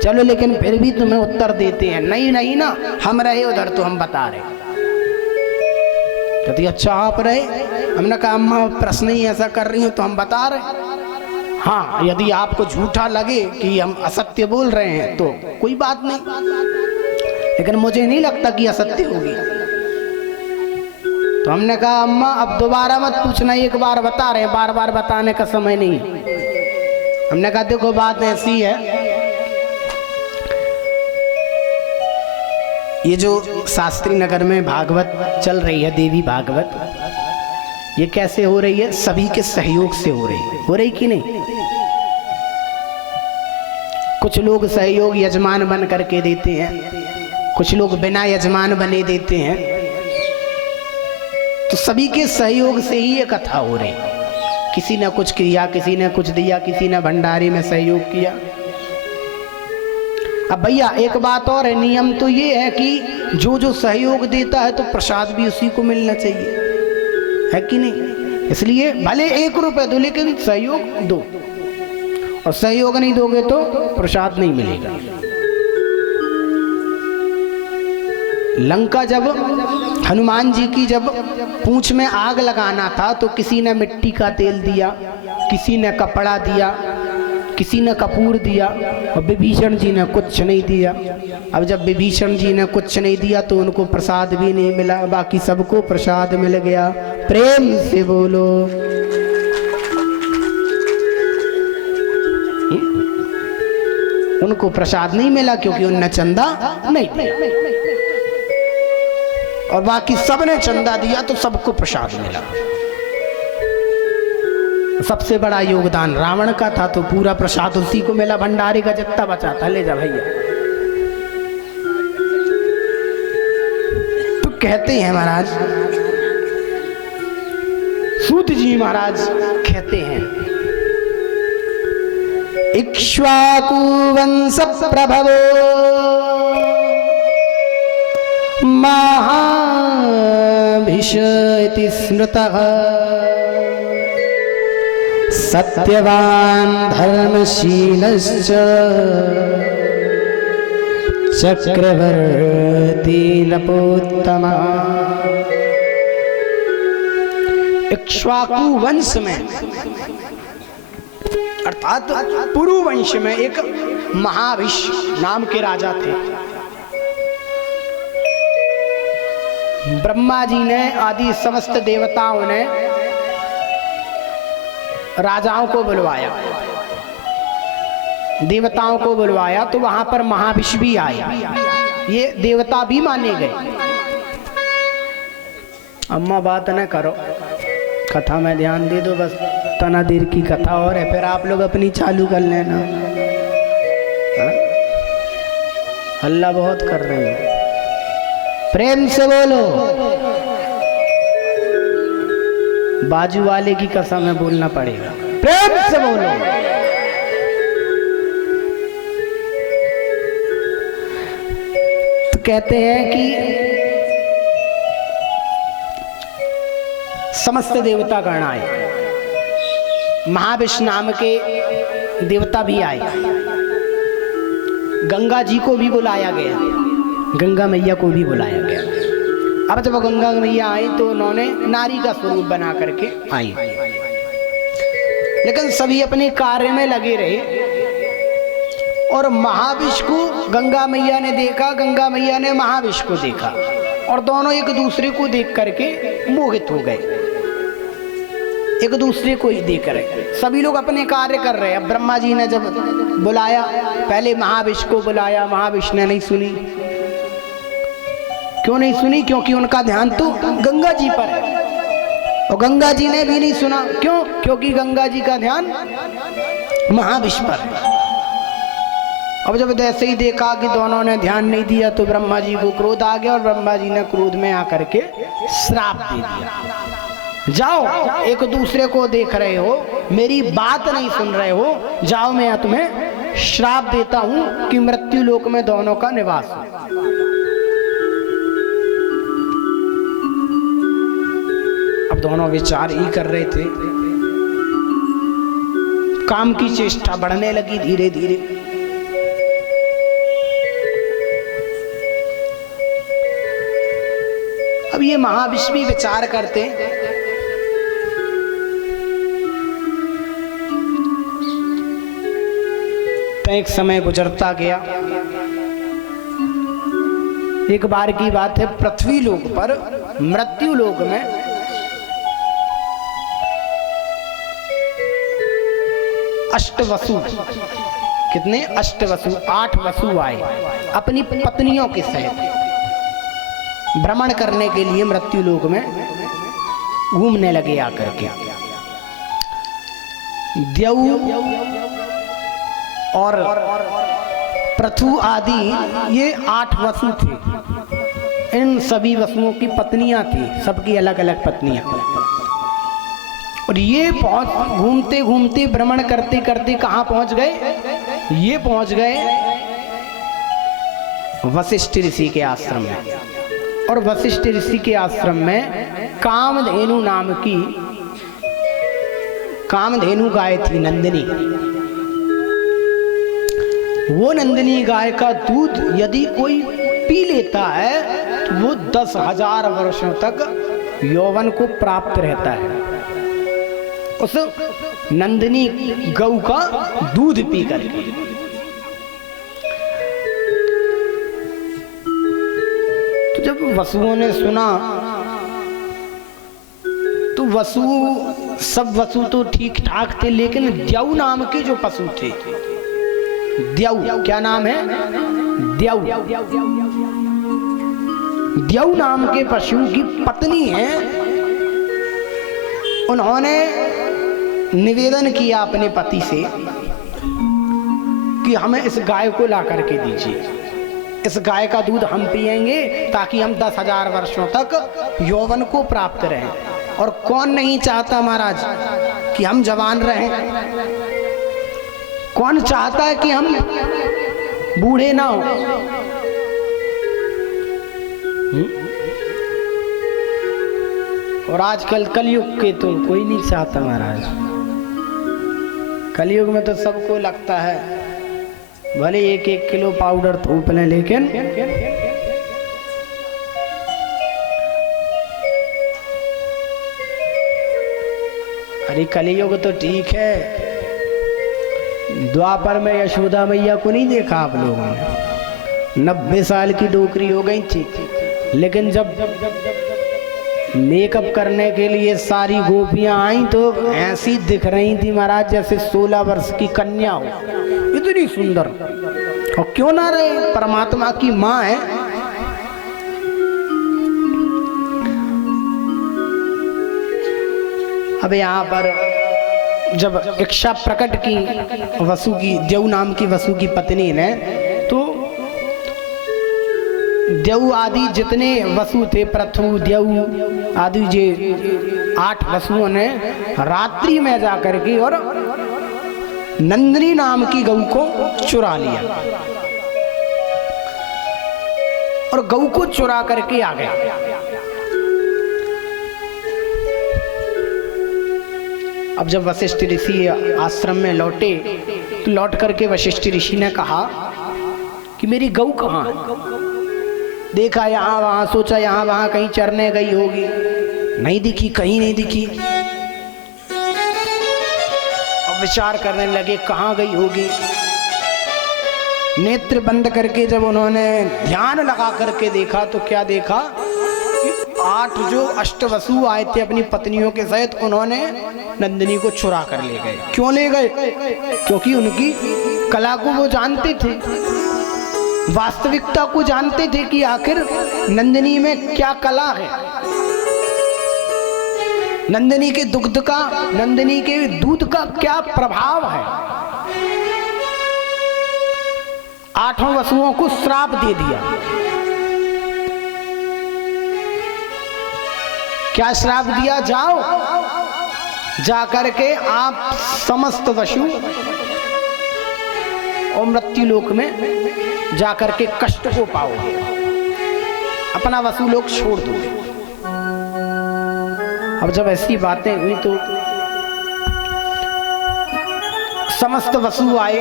चलो लेकिन फिर भी तुम्हें उत्तर देते हैं। नहीं नहीं ना, हम रहे उधर तो हम बता रहे। कहती अच्छा आप रहे? हमने कहा अम्मा प्रश्न ही ऐसा कर रही हो तो हम बता रहे। हाँ, यदि आपको झूठा लगे कि हम असत्य बोल रहे हैं तो कोई बात नहीं, लेकिन मुझे नहीं लगता कि असत्य होगी। तो हमने कहा अम्मा अब दोबारा मत पूछना, एक बार बता रहे हैं, बार बार बताने का समय नहीं। हमने कहा देखो बात ऐसी है, ये जो शास्त्री नगर में भागवत चल रही है, देवी भागवत, ये कैसे हो रही है? सभी के सहयोग से हो रही है। हो रही कि नहीं? कुछ लोग सहयोग यजमान बन करके देते हैं, कुछ लोग बिना यजमान बने देते हैं, तो सभी के सहयोग से ही ये कथा हो रही। किसी ने कुछ किया, किसी ने कुछ दिया, किसी ने भंडारे में सहयोग किया। अब भैया एक बात और है, नियम तो ये है कि जो जो सहयोग देता है तो प्रसाद भी उसी को मिलना चाहिए, है कि नहीं? इसलिए भले 1 रुपए दो लेकिन सहयोग दो, और सहयोग नहीं दोगे तो प्रसाद नहीं मिलेगा। लंका जब हनुमान जी की जब पूंछ में आग लगाना था तो किसी ने मिट्टी का तेल दिया, किसी ने कपड़ा दिया, किसी ने कपूर दिया, और विभीषण जी ने कुछ नहीं दिया। अब जब विभीषण जी ने कुछ नहीं दिया तो उनको प्रसाद भी नहीं मिला, बाकी सबको प्रसाद मिल गया। प्रेम से बोलो। उनको प्रसाद नहीं मिला क्योंकि उनने चंदा नहीं दिया, और बाकी सबने चंदा दिया तो सबको प्रसाद मिला। सबसे बड़ा योगदान रावण का था तो पूरा प्रसाद उसी को मिला, भंडारे का जितना बचा था ले जा भैया। तो कहते हैं महाराज, सूत जी महाराज कहते हैं, इक्ष्वाकु वंश प्रभवो महाभीष इति स्मृतः, सत्यवान धर्मशीलश्च चक्रवर्ती नपोत्तम। इक्ष्वाकु वंश में अर्थात पुरु वंश में एक महाभीष नाम के राजा थे। ब्रह्मा जी ने आदि समस्त देवताओं ने राजाओं को बुलवाया, देवताओं को बुलवाया, तो वहां पर महाभीष भी आए, ये देवता भी माने गए। अम्मा बात न करो, कथा में ध्यान दे दो, बस तना देर की कथा और है, फिर आप लोग अपनी चालू कर लेना। हल्ला बहुत कर रहे हो, प्रेम से बोलो। बाजू वाले की कसम है बोलना पड़ेगा, प्रेम से बोलो। तो कहते हैं कि समस्त देवता गण आए, महाभीष नाम के देवता भी आए, गंगा जी को भी बुलाया गया, गंगा मैया को भी बुलाया गया। अब जब गंगा मैया आई तो उन्होंने नारी का स्वरूप बना करके आई, लेकिन सभी अपने कार्य में लगे रहे। और महाविष्णु को गंगा मैया ने देखा, गंगा मैया ने महाविष्णु को देखा, और दोनों एक दूसरे को देख करके मोहित हो गए, एक दूसरे को ही देख रहे। सभी लोग अपने कार्य कर रहे। अब ब्रह्मा जी ने जब बुलाया, पहले महाविष्णु को बुलाया, महाविष्णु ने नहीं सुनी। क्यों नहीं सुनी? क्योंकि उनका ध्यान तो गंगा जी पर है, और गंगा जी ने भी नहीं सुना। क्यों? क्योंकि गंगा जी का ध्यान महाविष्णु पर है। अब जब जैसे ही देखा कि दोनों ने ध्यान नहीं दिया तो ब्रह्मा जी को क्रोध आ गया, और ब्रह्मा जी ने क्रोध में आकर के श्राप दे दिया। जाओ, एक दूसरे को देख रहे हो, मेरी बात नहीं सुन रहे हो, जाओ मैं तुम्हें श्राप देता हूं कि मृत्यु लोक में दोनों का निवास हो। अब दोनों विचार ही कर रहे थे, काम की चेष्टा बढ़ने लगी धीरे धीरे। अब ये महाविष्णु भी विचार करते, तो एक समय गुजरता गया। एक बार की बात है, पृथ्वी लोक पर, मृत्यु लोक में अष्टवसु, कितने? अष्टवसु, 8 वसु आए अपनी पत्नियों के सहित भ्रमण करने के लिए मृत्यु लोक में घूमने लगे आकर के। देव और पृथु आदि ये 8 वसु थे। इन सभी वसुओं की पत्नियां थी, सबकी अलग अलग पत्नियां। और ये घूमते घूमते भ्रमण करते करते कहाँ पहुंच गए? ये पहुंच गए वशिष्ठ ऋषि के आश्रम में। और वशिष्ठ ऋषि के आश्रम में कामधेनु नाम की कामधेनु गाय थी, नंदिनी। वो नंदिनी गाय का दूध यदि कोई पी लेता है तो वो 10,000 वर्षों तक यौवन को प्राप्त रहता है, उस नंदिनी गौ का दूध पी करके। तो जब वसुओं ने सुना तो सब वसु तो ठीक ठाक थे, लेकिन द्यौ नाम के जो पशु थे, द्यौ, क्या नाम है? द्यौ। द्यौ नाम के पशु की पत्नी है, उन्होंने निवेदन किया अपने पति से कि हमें इस गाय को ला करके दीजिए, इस गाय का दूध हम पिएंगे ताकि हम 10,000 वर्षों तक यौवन को प्राप्त रहें। और कौन नहीं चाहता महाराज कि हम जवान रहें? कौन चाहता है कि हम बूढ़े ना हो? और आजकल कलयुग के तो कोई नहीं चाहता महाराज। कलयुग में तो सबको लगता है भले 1-1 किलो पाउडर थूप लें, लेकिन अरे कलयुग तो ठीक है, द्वापर में यशोदा मैया को नहीं देखा आप लोगों ने? 90 साल की डोकरी हो गई थी, लेकिन जब मेकअप करने के लिए सारी गोपियां आई तो ऐसी दिख रही थी महाराज जैसे 16 वर्ष की कन्या हो, इतनी सुंदर। और क्यों ना रहे, परमात्मा की माँ है। अब यहाँ पर जब इच्छा प्रकट की वसु की, देव नाम की वसु की पत्नी ने, तो देव आदि जितने वसु थे, पृथु, देव आदि जे 8 वसुओं ने रात्रि में जा करके और नंदिनी नाम की गऊ को चुरा लिया और गऊ को चुरा करके आ गया। अब जब वशिष्ठ ऋषि आश्रम में लौटे तो लौट करके वशिष्ठ ऋषि ने कहा कि मेरी गऊ कहाँ है? देखा यहाँ वहाँ, सोचा यहाँ वहाँ कहीं चरने गई होगी, नहीं दिखी, कहीं नहीं दिखी। अब विचार करने लगे कहाँ गई होगी। नेत्र बंद करके जब उन्होंने ध्यान लगा करके देखा तो क्या देखा, 8 जो अष्टवसु आए थे अपनी पत्नियों के सहित, उन्होंने नंदिनी को चुरा कर ले गए। क्यों ले गए? क्योंकि उनकी कला को वो जानते थे, वास्तविकता को जानते थे कि आखिर नंदिनी में क्या कला है, नंदिनी के दुग्ध का, नंदिनी के दूध का क्या प्रभाव है। 8 वसुओं को श्राप दे दिया। क्या श्राप दिया? जाओ, जाकर के आप समस्त वसु और मृत्यु लोक में जाकर के कष्ट को पाओगे, अपना वसु लोक छोड़ दो। अब जब ऐसी बातें हुई तो समस्त वसु आए,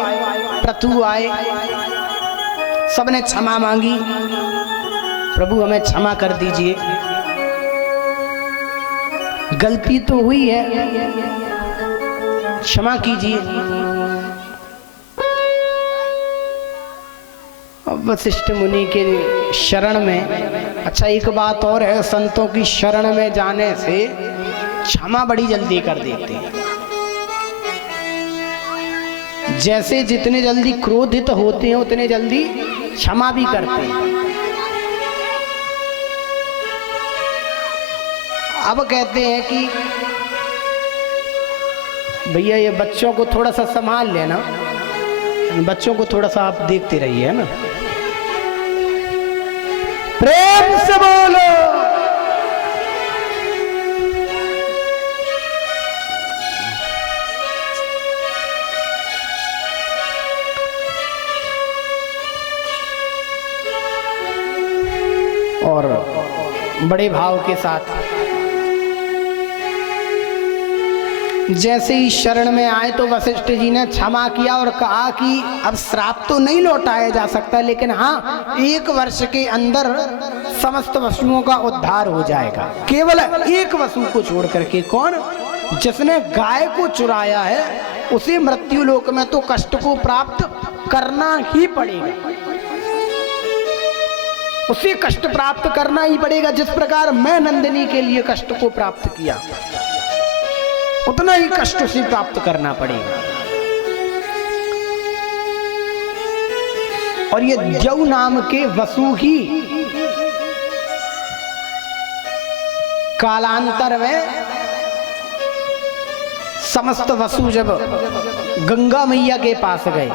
पृथु आए, सबने क्षमा मांगी, प्रभु हमें क्षमा कर दीजिए, गलती तो हुई है, क्षमा कीजिए। अब वशिष्ठ मुनि के शरण में, अच्छा एक बात और है, संतों की शरण में जाने से क्षमा बड़ी जल्दी कर देते हैं। जैसे जितने जल्दी क्रोधित होते हैं उतने जल्दी क्षमा भी करते हैं। अब कहते हैं कि भैया ये बच्चों को थोड़ा सा संभाल लेना, बच्चों को थोड़ा सा आप देखते रहिए, है ना। प्रेम से बोलो। और बड़े भाव के साथ जैसे ही शरण में आए तो वशिष्ठ जी ने क्षमा किया और कहा कि अब श्राप तो नहीं लौटाया जा सकता, लेकिन हाँ 1 वर्ष के अंदर समस्त वसुओं का उद्धार हो जाएगा। केवल 1 वसु को छोड़ करके। कौन? जिसने गाय को चुराया है उसे मृत्यु लोक में तो कष्ट को प्राप्त करना ही पड़ेगा, उसे कष्ट प्राप्त करना ही पड़ेगा। जिस प्रकार मैं नंदिनी के लिए कष्ट को प्राप्त किया उतना ही कष्ट उसे प्राप्त करना पड़ेगा। और ये जौ नाम के वसु ही कालांतर में समस्त वसु जब गंगा मैया के पास गए,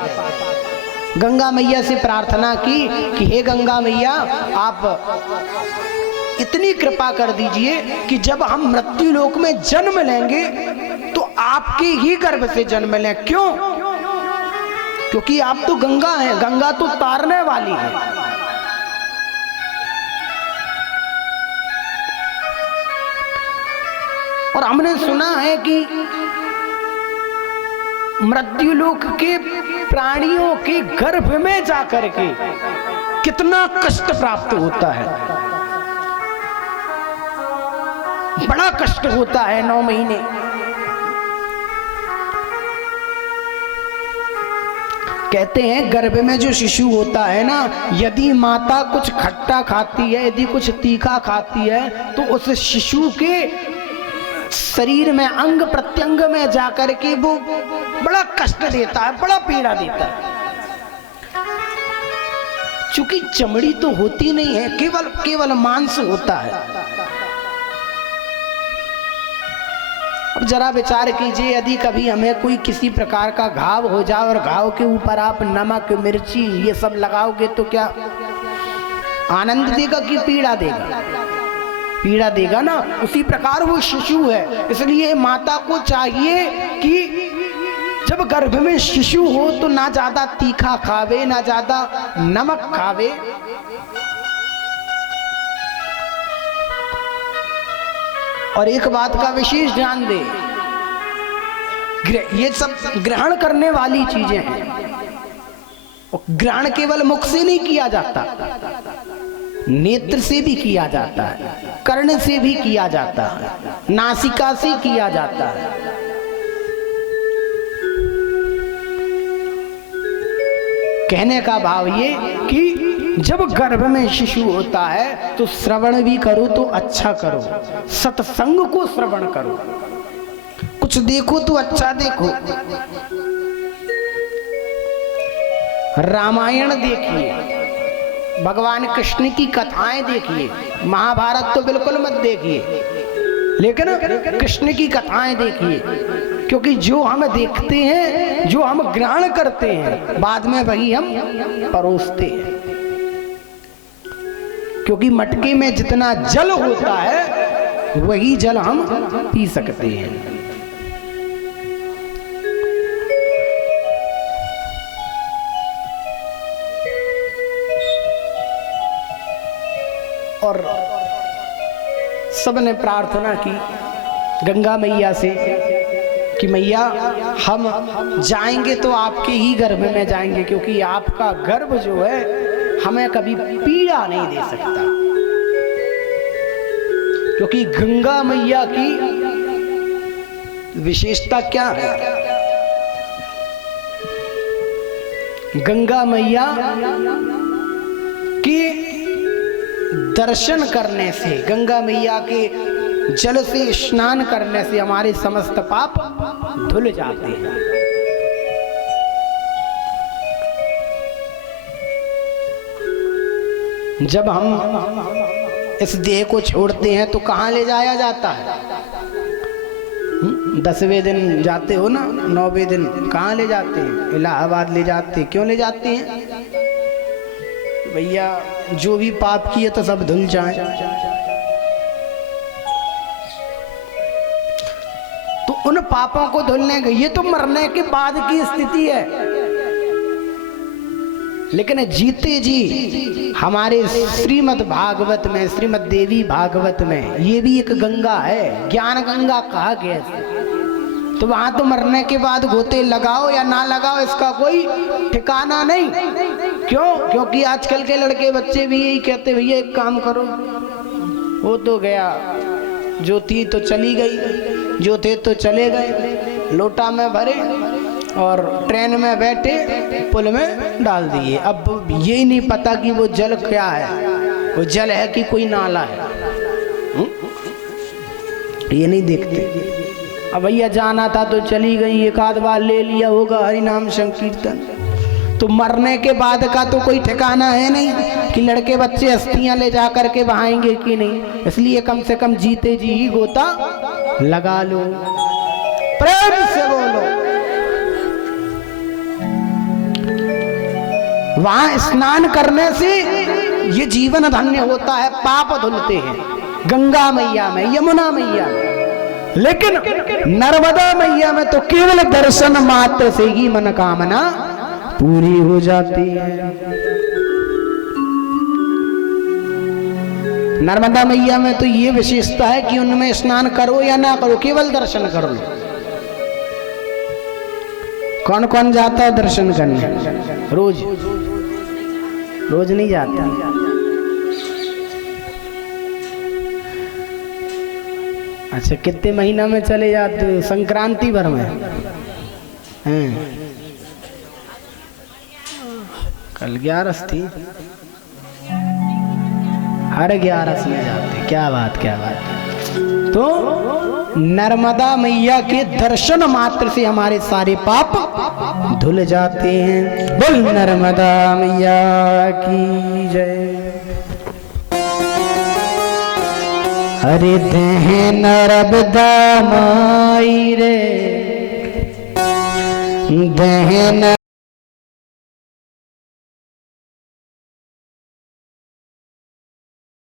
गंगा मैया से प्रार्थना की कि हे गंगा मैया, आप इतनी कृपा कर दीजिए कि जब हम मृत्यु लोक में जन्म लेंगे तो आपके ही गर्भ से जन्म लें। क्यों? क्योंकि आप तो गंगा हैं, गंगा तो तारने वाली है। और हमने सुना है कि मृत्यु लोक के प्राणियों के गर्भ में जाकर के कितना कष्ट प्राप्त होता है, बड़ा कष्ट होता है 9 महीने। कहते हैं गर्भ में जो शिशु होता है ना, यदि माता कुछ खट्टा खाती है, यदि कुछ तीखा खाती है तो उस शिशु के शरीर में, अंग प्रत्यंग में जाकर के वो बड़ा कष्ट देता है, बड़ा पीड़ा देता है। चूंकि चमड़ी तो होती नहीं है, केवल मांस होता है। अब जरा विचार कीजिए, यदि कभी हमें कोई किसी प्रकार का घाव हो जाए और घाव के ऊपर आप नमक, मिर्ची ये सब लगाओगे तो क्या आनंद देगा कि पीड़ा देगा? पीड़ा देगा ना। उसी प्रकार वो शिशु है, इसलिए माता को चाहिए कि जब गर्भ में शिशु हो तो ना ज्यादा तीखा खावे, ना ज्यादा नमक खावे। और एक बात का विशेष ध्यान दे, ये सब ग्रहण करने वाली चीजें हैं। ग्रहण केवल मुख से नहीं किया जाता, नेत्र से भी किया जाता है, कर्ण से भी किया जाता है, नासिका से किया जाता है। कहने का भाव ये कि जब गर्भ में शिशु होता है तो श्रवण भी करो तो अच्छा करो, सत्संग को श्रवण करो, कुछ देखो तो अच्छा देखो। रामायण देखिए, भगवान कृष्ण की कथाएं देखिए, महाभारत तो बिल्कुल मत देखिए, लेकिन कृष्ण की कथाएं देखिए, क्योंकि जो हम देखते हैं, जो हम ग्रहण करते हैं, बाद में वही हम परोसते हैं। क्योंकि मटके में जितना जल होता है वही जल हम पी सकते हैं। और सबने प्रार्थना की गंगा मैया से कि मैया हम जाएंगे तो आपके ही गर्भ में जाएंगे, क्योंकि आपका गर्भ जो है हमें कभी पीड़ा नहीं दे सकता। क्योंकि गंगा मैया की विशेषता क्या है? गंगा मैया के दर्शन करने से, गंगा मैया के जल से स्नान करने से हमारे समस्त पाप धुल जाते हैं। जब हम इस देह को छोड़ते हैं तो कहाँ ले जाया जाता है? 10वें दिन जाते हो ना, 9वें दिन कहाँ ले जाते हैं? इलाहाबाद ले जाते हैं। क्यों ले जाते हैं? भैया जो भी पाप किए तो सब धुल जाए। तो उन पापों को धुलने के, ये तो मरने के बाद की स्थिति है, लेकिन जीते जी हमारे श्रीमद् भागवत में, श्रीमद् देवी भागवत में ये भी एक गंगा है, ज्ञान गंगा कहा गया। तो वहां तो मरने के बाद गोते लगाओ या ना लगाओ इसका कोई ठिकाना नहीं। क्यों? क्योंकि आजकल के लड़के बच्चे भी यही कहते, भैया एक काम करो, वो तो गया, जो थी तो चली गई, जो थे तो चले गए, लोटा में भरे और ट्रेन में बैठे पुल में डाल दिए। अब ये नहीं पता कि वो जल क्या है, वो जल है कि कोई नाला है, ये नहीं देखते। अब भैया जाना था तो चली गई, एक आध बार ले लिया होगा हरि नाम संकीर्तन। तो मरने के बाद का तो कोई ठिकाना है नहीं कि लड़के बच्चे अस्थियां ले जा करके बहाएंगे कि नहीं। इसलिए कम से कम जीते जी ही गोता लगा लो, प्रेम से बोलो। वहां स्नान करने से ये जीवन धन्य होता है, पाप धुलते हैं गंगा मैया में, यमुना मैया में। लेकिन नर्मदा मैया में तो केवल दर्शन मात्र से ही मनोकामना पूरी हो जाती है। नर्मदा मैया में तो ये विशेषता है कि उनमें स्नान करो या ना करो, केवल दर्शन कर लो। कौन कौन जाता है दर्शन करने? रोज रोज नहीं जाता। अच्छा, कितने महीना में चले जाते हो? संक्रांति भर में हैं? कल 11 थी, हर 11 में जाते। क्या बात, क्या बात। तो नर्मदा मैया के दर्शन मात्र से हमारे सारे पाप धुल जाते हैं। बोल नर्मदा मैया की जय। हरे देह नर्मदा माई रे, देह